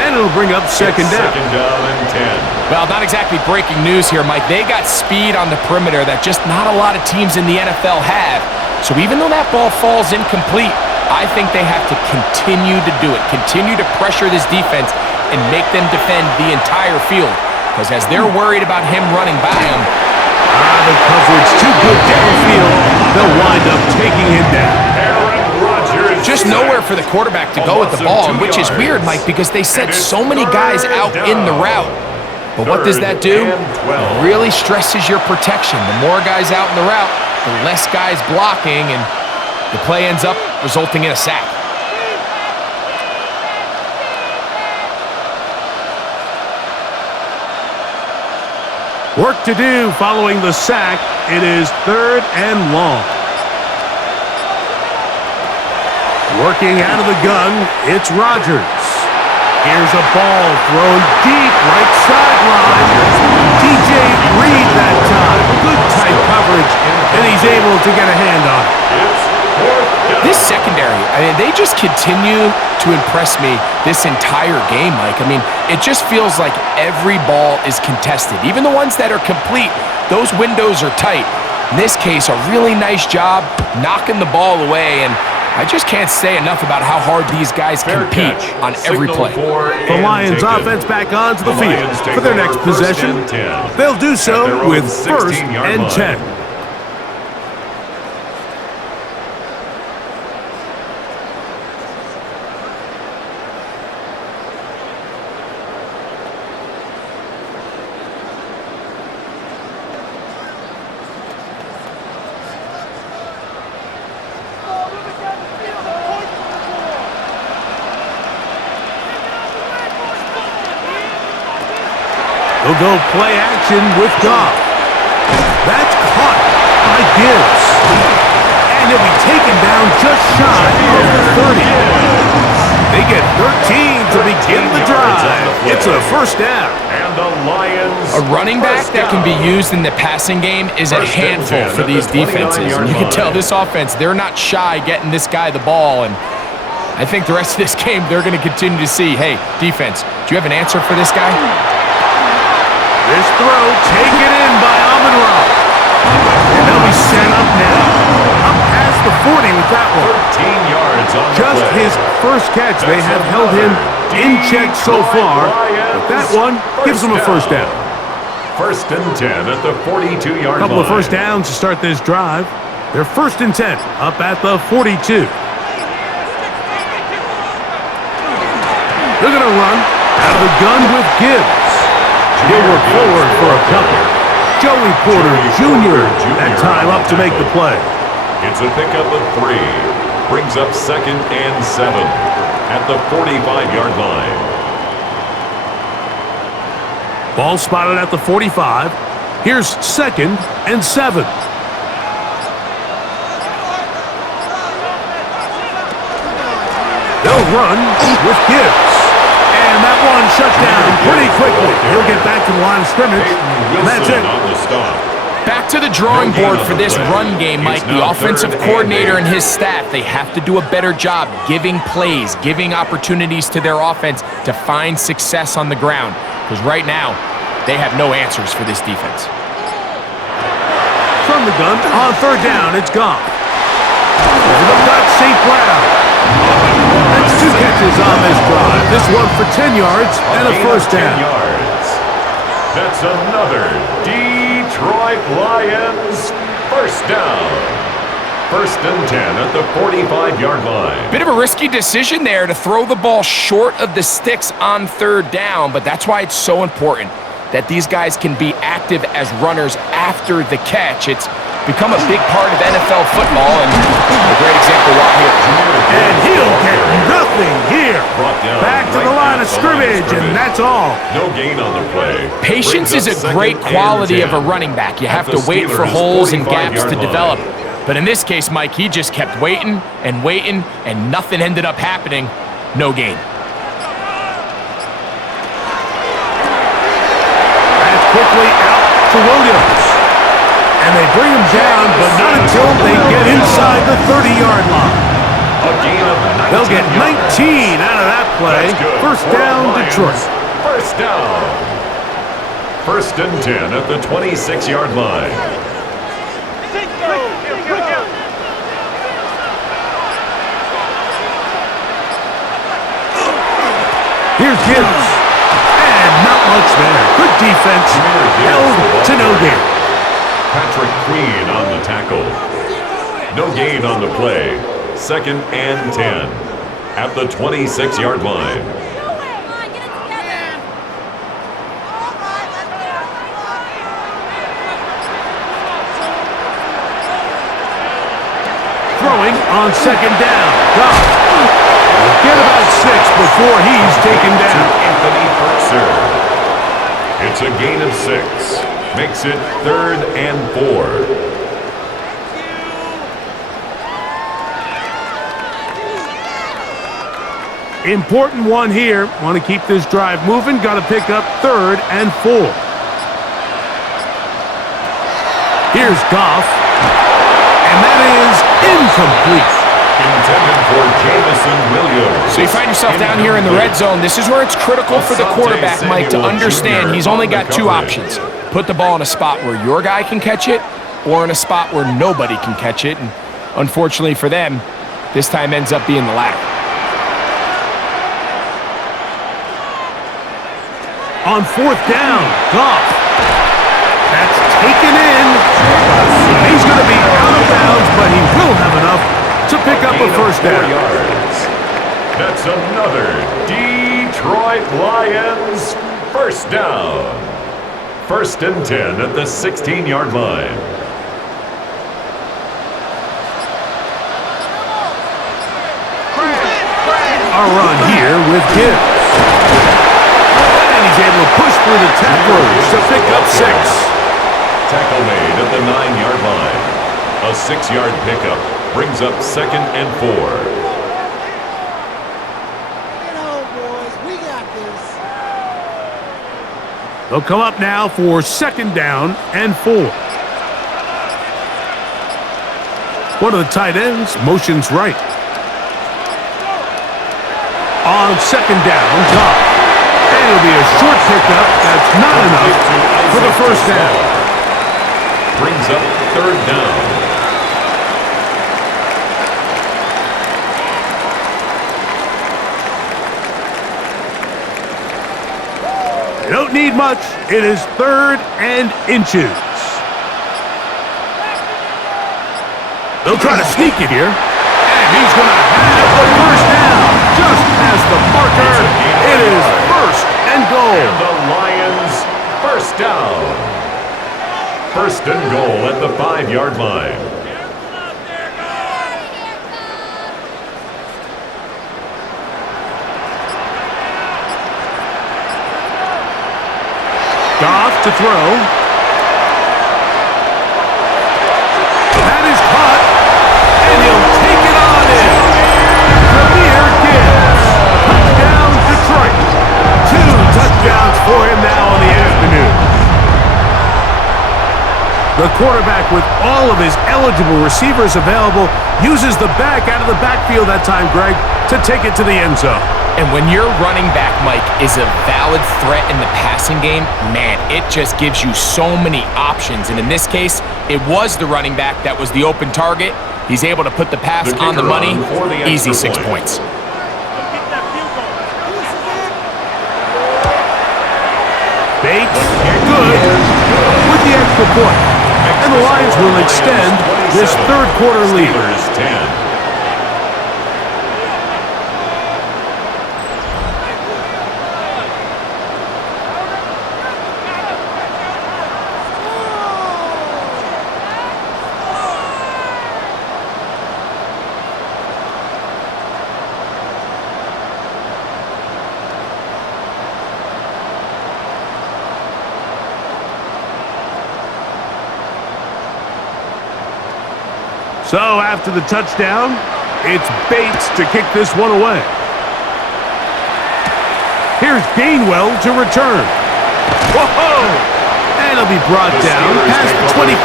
And it'll bring up second down. Second down and 10. Well, not exactly breaking news here, Mike. They got speed on the perimeter that just not a lot of teams in the NFL have. So even though that ball falls incomplete, I think they have to continue to do it. Continue to pressure this defense and make them defend the entire field. Because as they're worried about him running by them, the coverage too good downfield. They'll wind up taking him down. just nowhere for the quarterback to go with the ball, which is weird, Mike, because they sent so many guys out in the route. But what does that do? It really stresses your protection. The more guys out in the route, the less guys blocking, and the play ends up resulting in a sack. Work to do following the sack. It is 3rd and long. Working out of the gun, it's Rodgers. Here's a ball thrown deep right sideline. DJ Reed that time. Good tight coverage, and he's able to get a hand on it. This secondary, I mean, they just continue to impress me this entire game, Mike. I mean, it just feels like every ball is contested. Even the ones that are complete, those windows are tight. In this case, a really nice job knocking the ball away, and I just can't say enough about how hard these guys compete on every play. The Lions offense back onto the field for their next possession. They'll do so with 1st and 10. They'll go play action with Goff. That's caught by Gibbs. And he'll be taken down just shy of the 30. They get 13 to begin the drive. It's a 1st down. And the Lions. A running back that can be used in the passing game is a handful for these defenses. And you can tell this offense, they're not shy getting this guy the ball. And I think the rest of this game, they're going to continue to see, hey, defense, do you have an answer for this guy? This throw taken in by Amon-Ra. And they'll be set up now. Up past the 40 with that one. 13 yards on Just the play. his first catch. They have held him in check so far. But that one gives them a 1st down. 1st and 10 at the 42-yard line. Couple of 1st downs to start this drive. They're 1st and 10 up at the 42. They're going to run out of the gun with Gibbs. He'll work forward for a couple. Joey Porter Jr. that time up to make the play. It's a pickup of 3. Brings up 2nd and 7 at the 45-yard line. Ball spotted at the 45. Here's 2nd and 7. They'll run with Gibbs. And that one shut down pretty quickly. He'll get back to the line of scrimmage. And that's it. Back to the drawing board for this run game, Mike. The offensive coordinator and his staff, they have to do a better job giving plays, giving opportunities to their offense to find success on the ground. Because right now, they have no answers for this defense. From the gun, on 3rd down, it's Goff. Over the gut, St. Brown. That's 2 catches on this drive. This one for 10 yards and a 1st down. 10 yards. That's another Detroit Lions 1st down. First and 10 at the 45-yard line. Bit of a risky decision there to throw the ball short of the sticks on third down, but that's why it's so important that these guys can be active as runners after the catch. It's become a big part of NFL football, and a great example right here. And he'll get nothing here. Back to the line of scrimmage, and that's all. No gain on the play. Patience is a great quality of a running back. You have to wait for holes and gaps to develop. But in this case, Mike, he just kept waiting, and nothing ended up happening. No gain. That's quickly out to Williams. And they bring him down, but not until they get inside the 30-yard line. A gain of 19 They'll get 19 out of that play. First down, Detroit. First down. First and 10 at the 26-yard line. Here's Gibbs. And not much there. Good defense. Held to no gain. Patrick Queen on the tackle. No gain on the play. Second and 10 at the 26-yard line. Throwing on second down. Goff. Get about 6 before he's taken down. Anthony Firkser. It's a gain of 6. Makes it 3rd and 4. Important one here. Want to keep this drive moving. Got to pick up 3rd and 4. Here's Goff. And that is incomplete. Intended for Jamison Williams. So you find yourself down here in the red zone. This is where it's critical for the quarterback, Mike, to understand he's only got 2 options. Put the ball in a spot where your guy can catch it, or in a spot where nobody can catch it. And unfortunately for them, this time ends up being the latter. On 4th down, Goff. That's taken in. He's going to be out of bounds, but he will have enough to pick up a first down. That's another Detroit Lions first down. First and 10 at the 16-yard line. A run here with Gibbs. And he's able to push through the tacklers to pick up 6. Tackle made at the 9-yard line. A 6-yard pickup brings up 2nd and 4. They'll come up now for 2nd down and 4. One of the tight ends motions right. On 2nd down, Goff. And it'll be a short pickup. That's not enough for the first down. Brings up 3rd down. They don't need much. It is 3rd and inches. They'll try to sneak it here. And he's going to have the first down. Just as the marker, it is 1st and goal. And the Lions first down. 1st and goal at the 5-yard line. Goff to throw. That is caught. And he'll take it on in. Premier Gibbs. Touchdown, Detroit. 2 touchdowns for him now on the afternoon. The quarterback, with all of his eligible receivers available, uses the back out of the backfield that time, Greg, to take it to the end zone. And when your running back, Mike, is a valid threat in the passing game, man, it just gives you so many options. And in this case, it was the running back that was the open target. He's able to put the pass on the money. Easy 6 points. Bates, good, with the extra point. And And the Lions will extend this third quarter lead. Steelers 10. So after the touchdown, it's Bates to kick this one away. Here's Gainwell to return. Whoa! And he'll be brought down past the 25.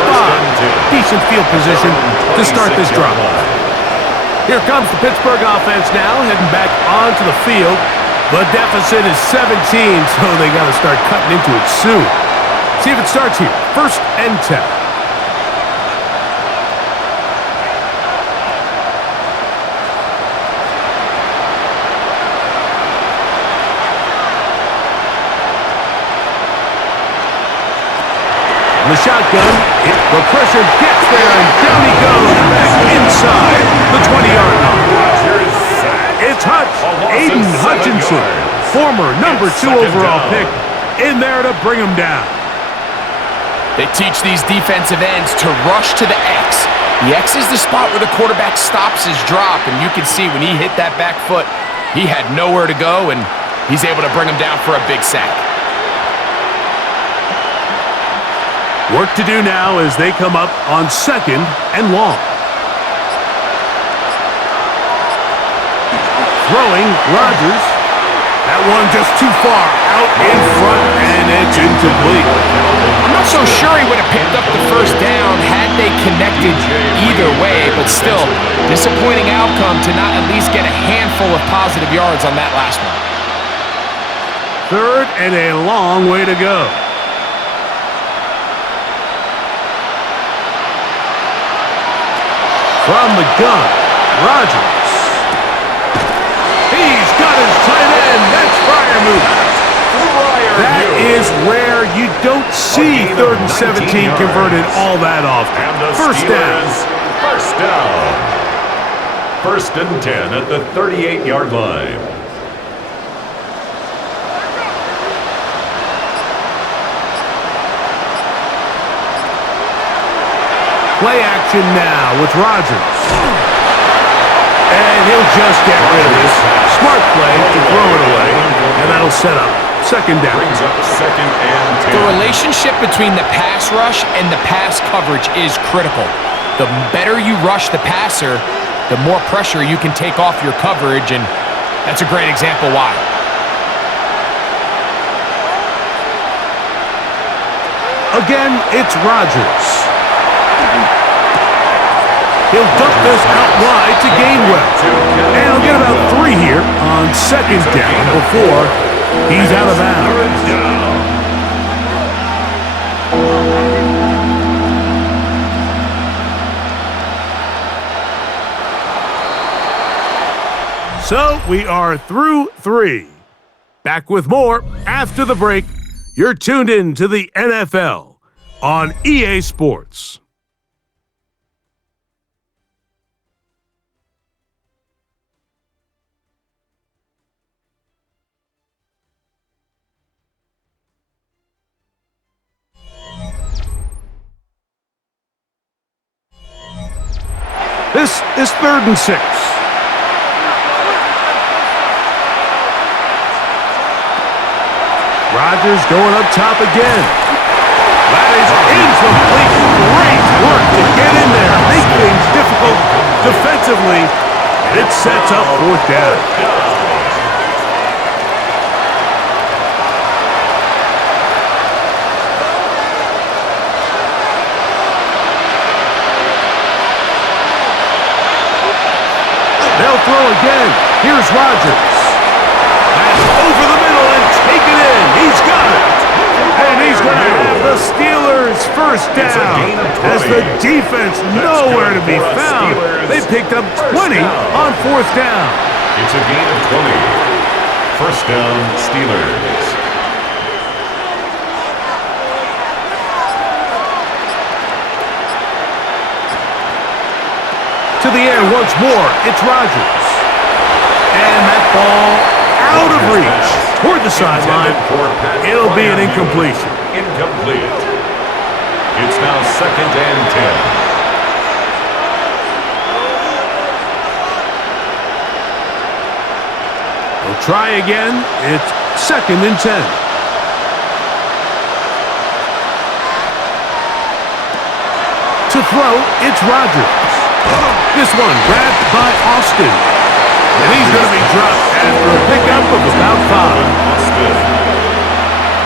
Decent field position to start this drive. Here comes the Pittsburgh offense now, heading back onto the field. The deficit is 17, so they got to start cutting into it soon. See if it starts here. 1st and 10. The shotgun, the pressure gets there, and down he goes back inside the 20-yard line. It's Hutch, Aiden Hutchinson, former number 2 overall pick, in there to bring him down. They teach these defensive ends to rush to the X. The X is the spot where the quarterback stops his drop, and you can see when he hit that back foot, he had nowhere to go, and he's able to bring him down for a big sack. Work to do now as they come up on 2nd and long. Throwing, Rodgers. That one just too far out in front, and it's incomplete. I'm not so sure he would have picked up the first down had they connected either way, but still, disappointing outcome to not at least get a handful of positive yards on that last one. 3rd and a long way to go. From the gun, Rodgers. He's got his tight end. That's Freiermuth. That is rare. You don't see 3rd and 17 converted all that often. First down. First down. 1st and 10 at the 38-yard line. Play action now with Rodgers. And he'll just get rid of this. Smart play to throw it away. And that'll set up 2nd down. Brings up 2nd and 10. The relationship between the pass rush and the pass coverage is critical. The better you rush the passer, the more pressure you can take off your coverage, and that's a great example why. Again, it's Rodgers. He'll dump this out wide to Gainwell. And he'll get about 3 here on 2nd down before he's out of bounds. So we are through 3. Back with more after the break. You're tuned in to the NFL on EA Sports. This is 3rd and 6. Rodgers going up top again. That is incomplete. Great work to get in there, make things difficult defensively, and it sets up 4th down. They'll throw again. Here's Rodgers. That's over the middle and taken in. He's got it. And he's going to have the Steelers first down as the defense nowhere to be found. They picked up 20 on 4th down. It's a gain of 20. First down, Steelers. once more. It's Rodgers. And that ball out of reach toward the sideline. It'll be an incompletion. Incomplete. It's now 2nd and 10. We'll try again. It's 2nd and 10. To throw, it's Rodgers. This one grabbed by Austin. And he's going to be dropped after a pickup of about 5. Austin.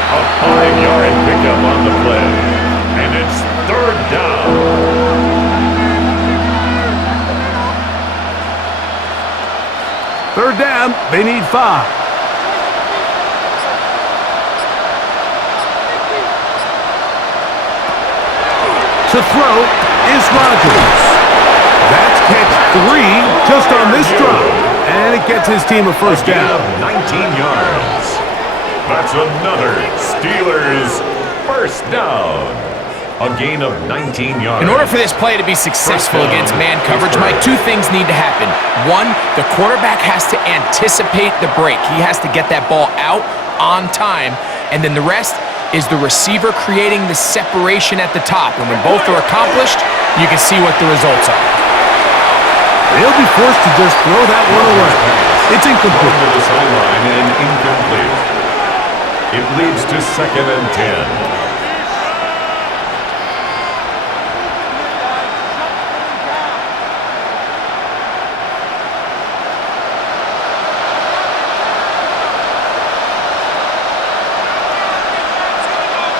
A 5-yard pickup on the play. And it's 3rd down. Third down, they need 5. To throw is Rodgers. That's catch 3 just on this drive. And it gets his team a first down. 19 yards. That's another Steelers first down. A gain of 19 yards. In order for this play to be successful against man coverage, Mike, 2 things need to happen. 1, the quarterback has to anticipate the break. He has to get that ball out on time. And then the rest is the receiver creating the separation at the top. And when both are accomplished, you can see what the results are. They'll be forced to just throw that one away. It's incomplete. To the sideline and incomplete. It leads to 2nd and 10.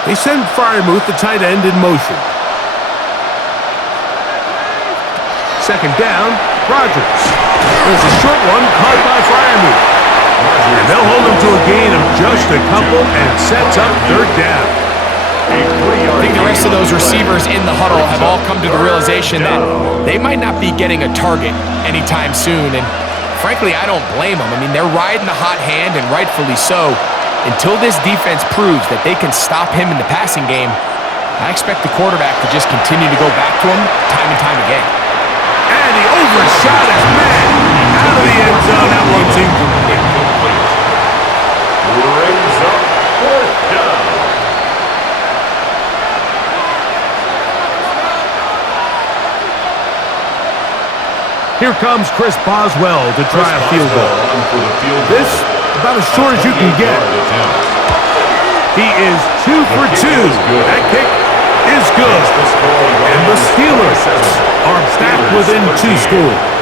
They send Freiermuth, the tight end, in motion. 2nd down, Rodgers. There's a short one caught by Freiermuth. And they'll hold him to a gain of just a couple and sets up 3rd down. I think the rest of those receivers in the huddle have all come to the realization that they might not be getting a target anytime soon. And frankly, I don't blame them. I mean, they're riding the hot hand, and rightfully so. Until this defense proves that they can stop him in the passing game, I expect the quarterback to just continue to go back to him time and time again. And he overshot his man out of the end zone. That one's incomplete. Brings up 4th down. Here comes Chris Boswell to try a field goal. This about as short as you can get. He is 2 for 2. That kick is good. And the Steelers are back within 2 scores.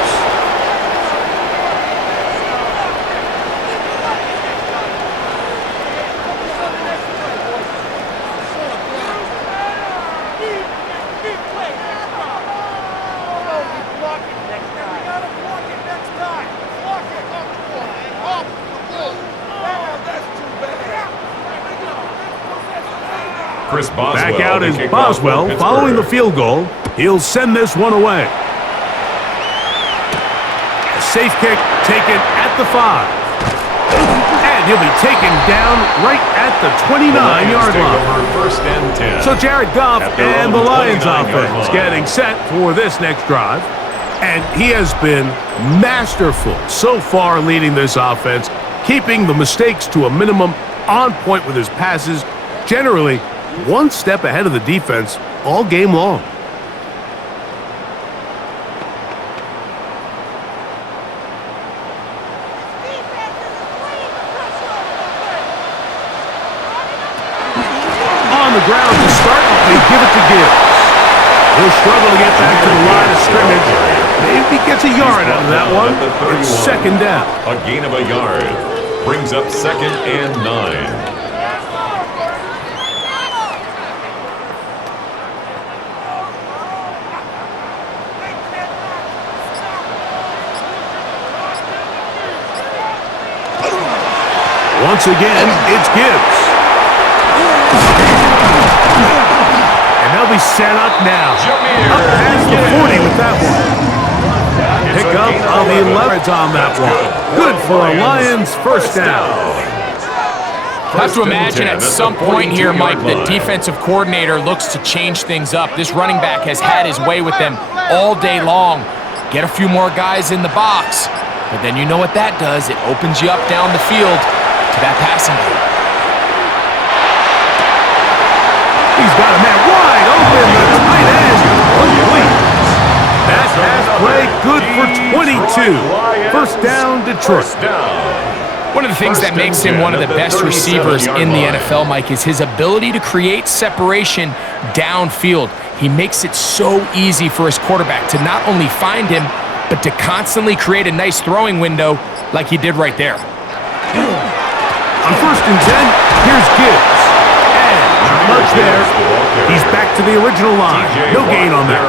Back out is Boswell following the field goal. He'll send this one away. A safe kick taken at the 5. And he'll be taken down right at the 29-yard line. 1st and 10. So Jared Goff and the Lions offense getting set for this next drive. And he has been masterful so far leading this offense, keeping the mistakes to a minimum, on point with his passes, generally one step ahead of the defense all game long. On the ground to start, they give it to Gibbs. He'll struggle to get back to the line of scrimmage. Maybe gets a yard out of that one. It's 2nd down. A gain of a yard brings up 2nd and 9. Once again, it's Gibbs. And they'll be set up now. Up past the 40 with that one. Pick up on the 11 on that one. Good for a Lions first down. I have to imagine at some point here, Mike, the defensive coordinator looks to change things up. This running back has had his way with them all day long. get a few more guys in the box. But then you know what that does. It opens you up down the field to that passing game. He's got a man wide open, the tight end, complete. That pass play good for 22. First down, Detroit. One of the things that makes him one of the best receivers in the NFL, Mike, is his ability to create separation downfield. He makes it so easy for his quarterback to not only find him, but to constantly create a nice throwing window like he did right there. On first and 10, here's Gibbs. And not much there. He's back to the original line. No gain on that.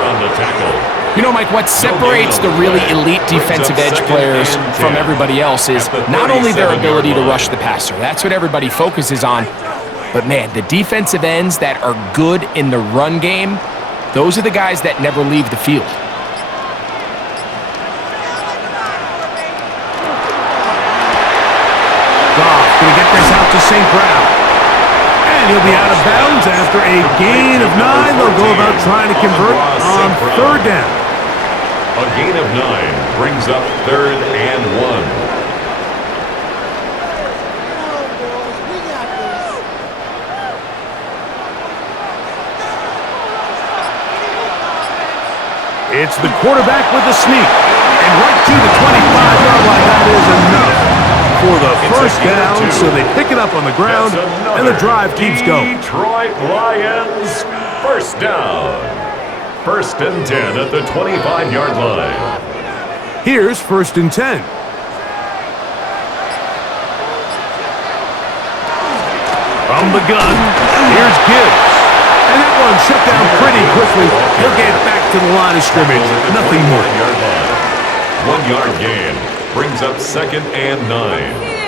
You know, Mike, what separates the really elite defensive edge players from everybody else is not only their ability to rush the passer. That's what everybody focuses on. But, man, the defensive ends that are good in the run game, those are the guys that never leave the field. Goff going to get this out to St. Brown. And he'll be out of bounds after a gain of 9. They'll go about trying to convert on third down. A gain of 9 brings up 3rd and 1. It's the quarterback with the sneak. And right to the 25-yard line. That is enough for the first down. So they pick it up on the ground, and the drive keeps going. Detroit Lions, first down. First and 10 at the 25-yard line. Here's first and 10. From the gun, here's Gibbs. And that one shut down pretty quickly. He'll get back to the line of scrimmage. Nothing more. 1 yard gain brings up 2nd and 9.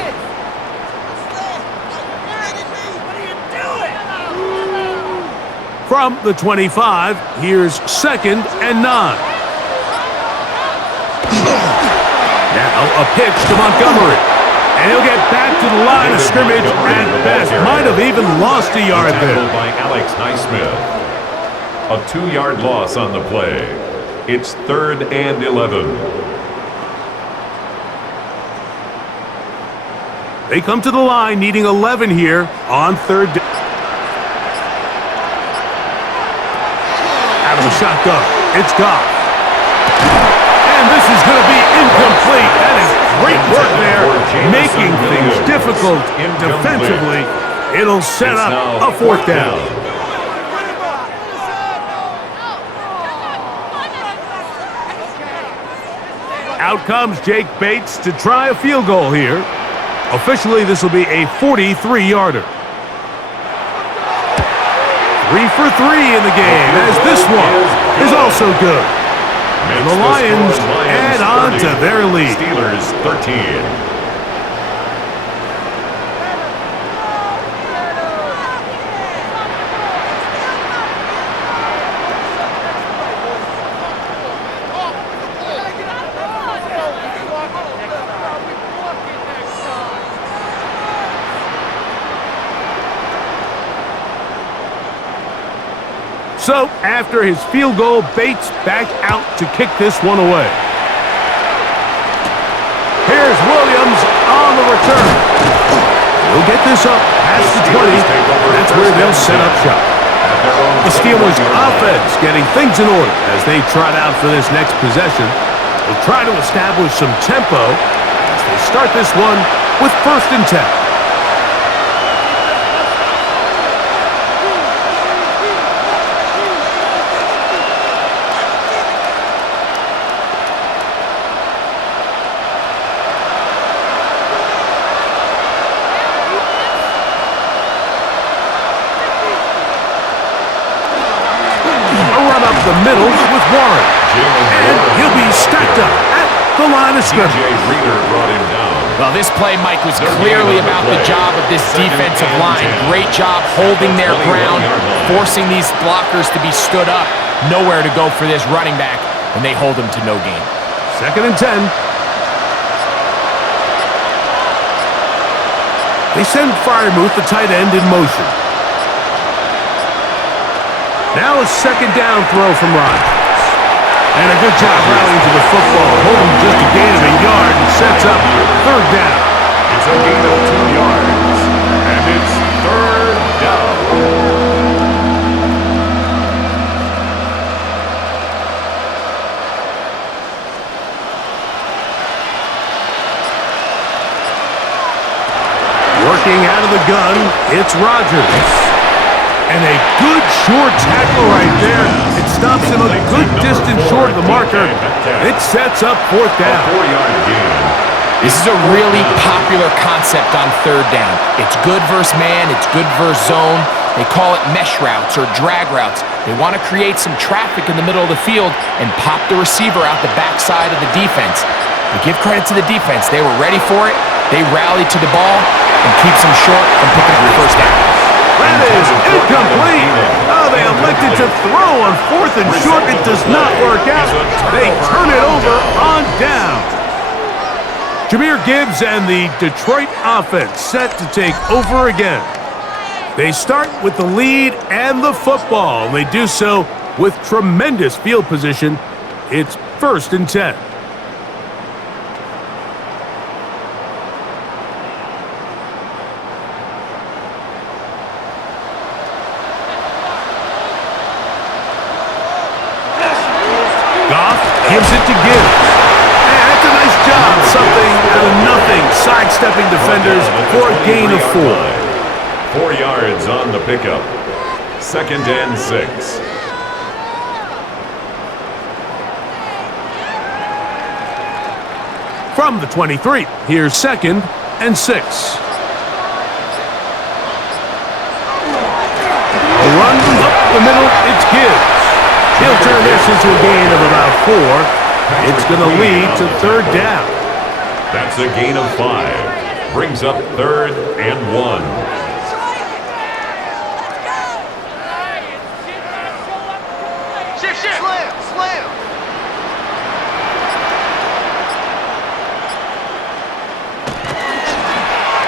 From the 25, here's 2nd and 9. Now a pitch to Montgomery. And he'll get back to the line of scrimmage at best. Might have even lost a yard there. By Alex Highsmith. A 2-yard loss on the play. It's 3rd and 11. They come to the line needing 11 here on third down. Out of the shotgun, it's Goff. And this is going to be incomplete. That is great work there, making things difficult defensively. It'll set up a 4th down. Out comes Jake Bates to try a field goal here. Officially, this will be a 43-yarder. 3 for 3 in the game, as this one is also good. And the Lions add on to their lead. Steelers 13. So, after his field goal, Bates back out to kick this one away. Here's Williams on the return. He'll get this up past the 20. That's where they'll set up shop. The Steelers' offense getting things in order as they trot out for this next possession. They'll try to establish some tempo as they start this one with first and 10. The middle with Warren. And he'll be stacked up at the line of scrimmage. Well, this play, Mike, was clearly about the job of this defensive line. Great job holding their ground, forcing these blockers to be stood up. Nowhere to go for this running back, and they hold him to no gain. 2nd and 10. They send Freiermuth, the tight end, in motion. Now a 2nd down throw from Rodgers. And a good job rallying to the football. Holding just a gain of a yard and sets up third down. It's a gain of 2 yards, and it's third down. Working out of the gun, it's Rodgers. And a good short tackle right there. It stops him a good distance short of the marker. It sets up fourth down. A 4-yard gain. This is a really popular concept on third down. It's good versus man, it's good versus zone. They call it mesh routes or drag routes. They want to create some traffic in the middle of the field and pop the receiver out the backside of the defense. But give credit to the defense. They were ready for it. They rallied to the ball and keeps them short from picking up the first down. That is incomplete. Oh, they elected to throw on fourth and short. It does not work out. They turn it over on down. Jahmyr Gibbs and the Detroit offense set to take over again. They start with the lead and the football. They do so with tremendous field position. It's 1st and 10. Gives it to Gibbs. And that's a nice job. Something out of nothing. Sidestepping defenders for a gain of 4. 4 yards on the pickup. 2nd and 6. From the 23, here's 2nd and 6. A run up the middle, it's Gibbs. He'll turn this into a gain of about 4. It's going to lead to third down. That's a gain of 5. Brings up 3rd and 1. Slam!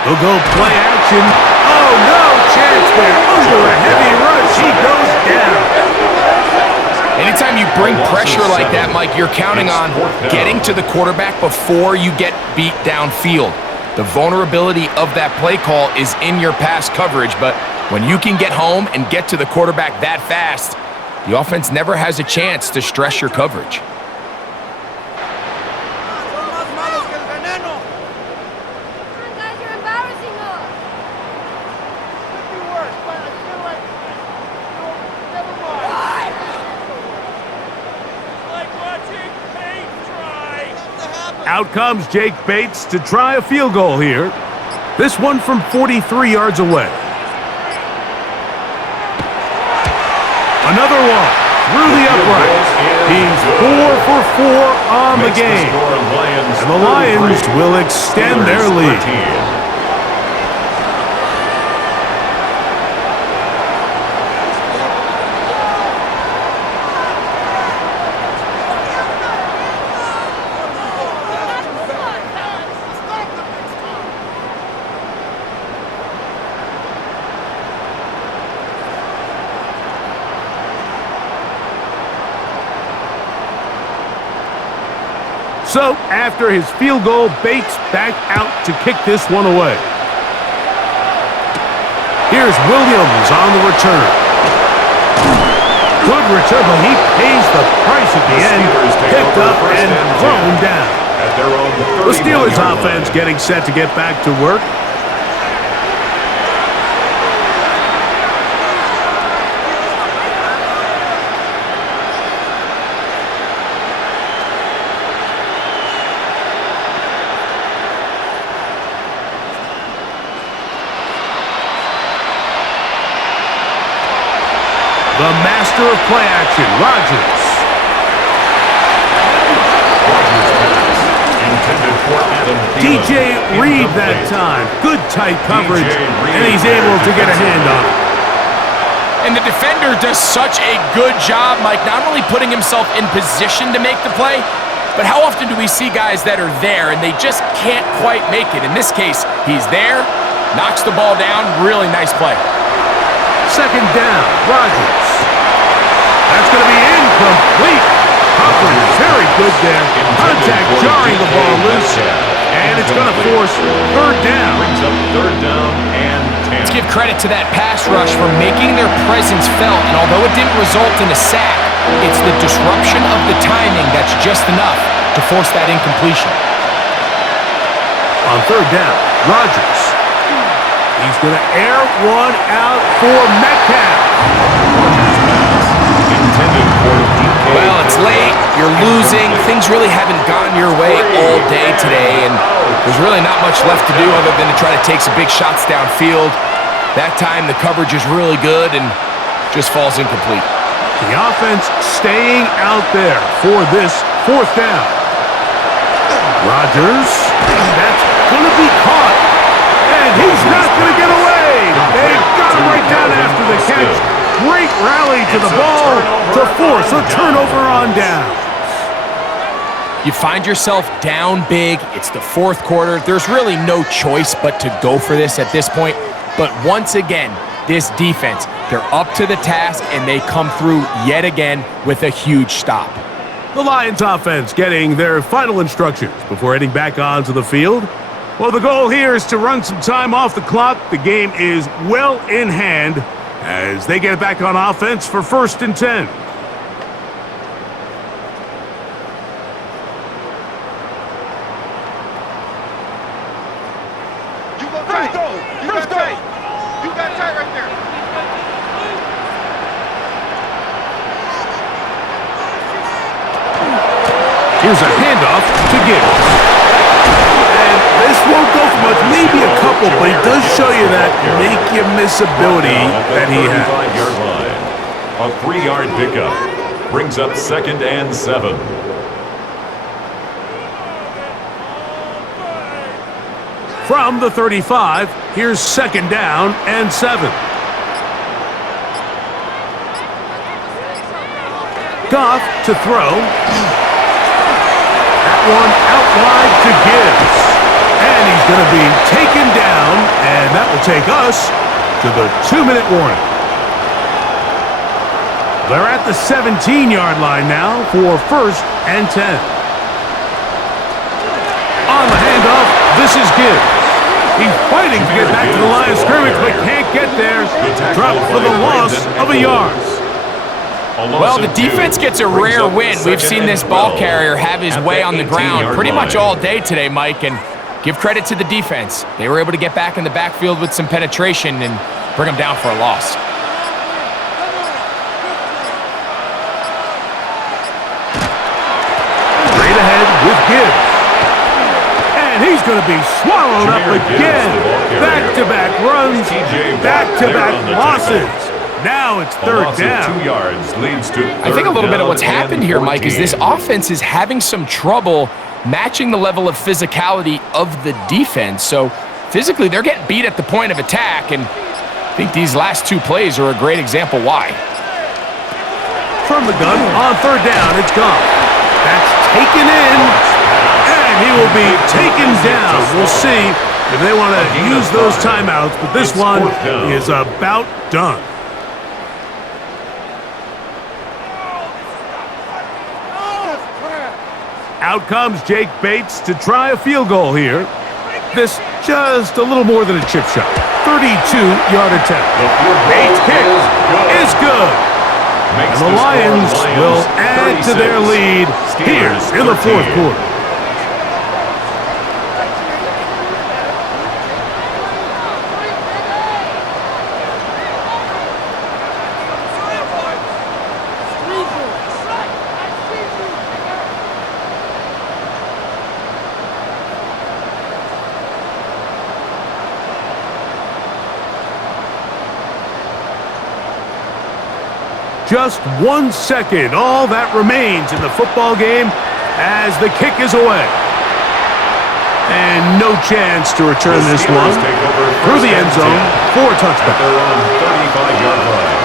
They'll go play action. Oh, no chance there. Under a heavy rush, he goes down. Anytime you bring pressure like that, Mike, you're counting on getting to the quarterback before you get beat downfield. The vulnerability of that play call is in your pass coverage, but when you can get home and get to the quarterback that fast, the offense never has a chance to stress your coverage. Out comes Jake Bates to try a field goal here. This one from 43 yards away. Another one through the upright. He's 4 for 4 on the game. And the Lions will extend their lead. So, after his field goal, Bates back out to kick this one away. Here's Williams on the return. Good return, but he pays the price at the end. Picked up and thrown down. The Steelers offense getting set to get back to work. The master of play action, Rodgers. DJ Reed that time. Good tight coverage, and he's able to get a hand on it. And the defender does such a good job, Mike, not only putting himself in position to make the play, but how often do we see guys that are there and they just can't quite make it? In this case, he's there, knocks the ball down, really nice play. 2nd down, Rodgers. That's going to be incomplete. Coverage very good there. Contact jarring the ball loose. And it's going to force third down. Brings up third down and 10. Let's give credit to that pass rush for making their presence felt. And although it didn't result in a sack, it's the disruption of the timing that's just enough to force that incompletion. On third down, Rodgers. He's going to air one out for Metcalf. Intended for DK. Well, it's late. You're losing. Things really haven't gone your way all day today, and there's really not much left to do other than to try to take some big shots downfield. That time, the coverage is really good and just falls incomplete. The offense staying out there for this fourth down. Rodgers, that's going to be caught, and he's not going to get away. They've got him right down after the catch. Great rally to the ball to force a turnover on down. You find yourself down big. It's the fourth quarter. There's really no choice but to go for this at this point. But once again, this defense, they're up to the task, and they come through yet again with a huge stop. The Lions offense getting their final instructions before heading back onto the field. Well, the goal here is to run some time off the clock. The game is well in hand as they get it back on offense for 1st and 10. Here's a handoff to Gibbs. And this won't go for much, maybe a couple, but he does show you that make-you-miss ability that he has. 35-yard line. A 3-yard pickup. Brings up 2nd and 7. From the 35, here's 2nd down and 7. Goff to throw. One out wide to Gibbs. And he's going to be taken down, and that will take us to the 2-minute warning. They're at the 17-yard line now for 1st and 10. On the handoff, this is Gibbs. He's fighting to get back to the line of scrimmage, but can't get there. Dropped for the loss of a yard. Well, the defense gets a rare win. We've seen this ball carrier have his way on the ground pretty much all day today, Mike, and give credit to the defense. They were able to get back in the backfield with some penetration and bring them down for a loss. Straight ahead with Gibbs. And he's going to be swallowed up again. Back-to-back runs, back-to-back losses. Now it's 3rd down. 2 yards leads to I think a little bit of what's happened here, Mike, is this offense is having some trouble matching the level of physicality of the defense. So physically, they're getting beat at the point of attack, and I think these last 2 plays are a great example why. From the gun on 3rd down, it's gone. That's taken in, and he will be taken down. We'll see if they want to use those timeouts, but this one is about done. Out comes Jake Bates to try a field goal here. This just a little more than a chip shot. 32-yard attempt. Bates' kick is good. And the Lions will add to their lead here in the 4th quarter. Just 1 second, all that remains in the football game as the kick is away. And no chance to return this one through the end zone for a touchback. They're on 35-yard line.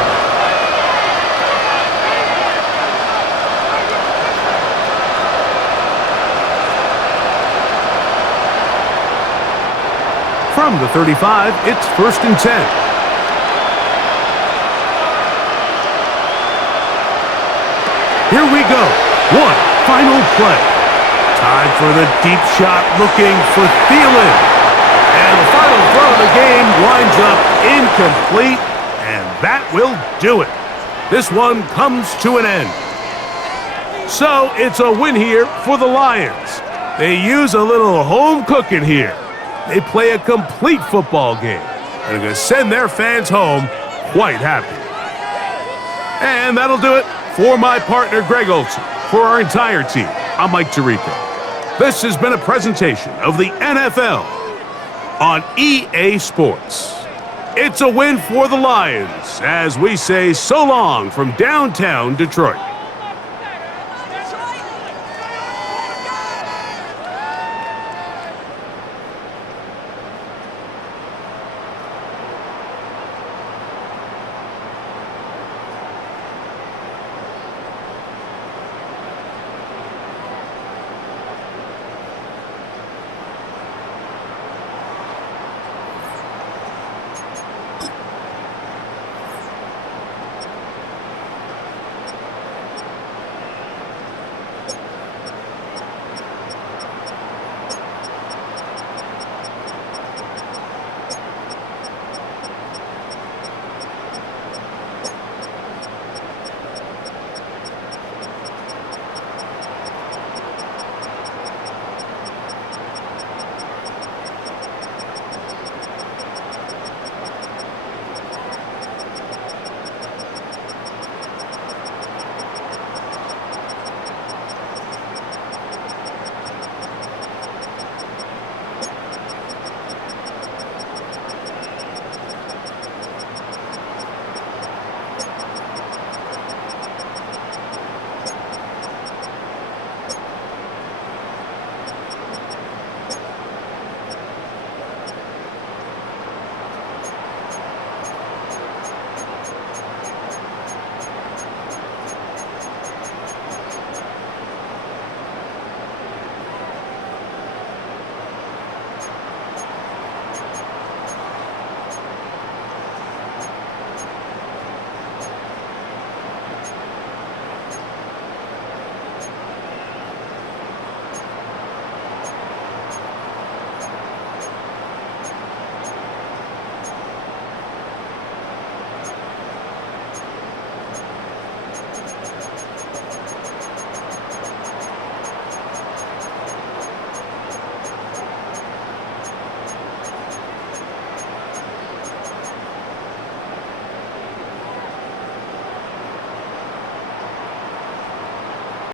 From the 35, it's 1st and 10. Here we go. One final play. Time for the deep shot, looking for Thielen. And the final throw of the game winds up incomplete, and that will do it. This one comes to an end. So it's a win here for the Lions. They use a little home cooking here. They play a complete football game and are going to send their fans home quite happy. And that'll do it for my partner, Greg Olson. For our entire team, I'm Mike Tirico. This has been a presentation of the NFL on EA Sports. It's a win for the Lions as we say so long from downtown Detroit.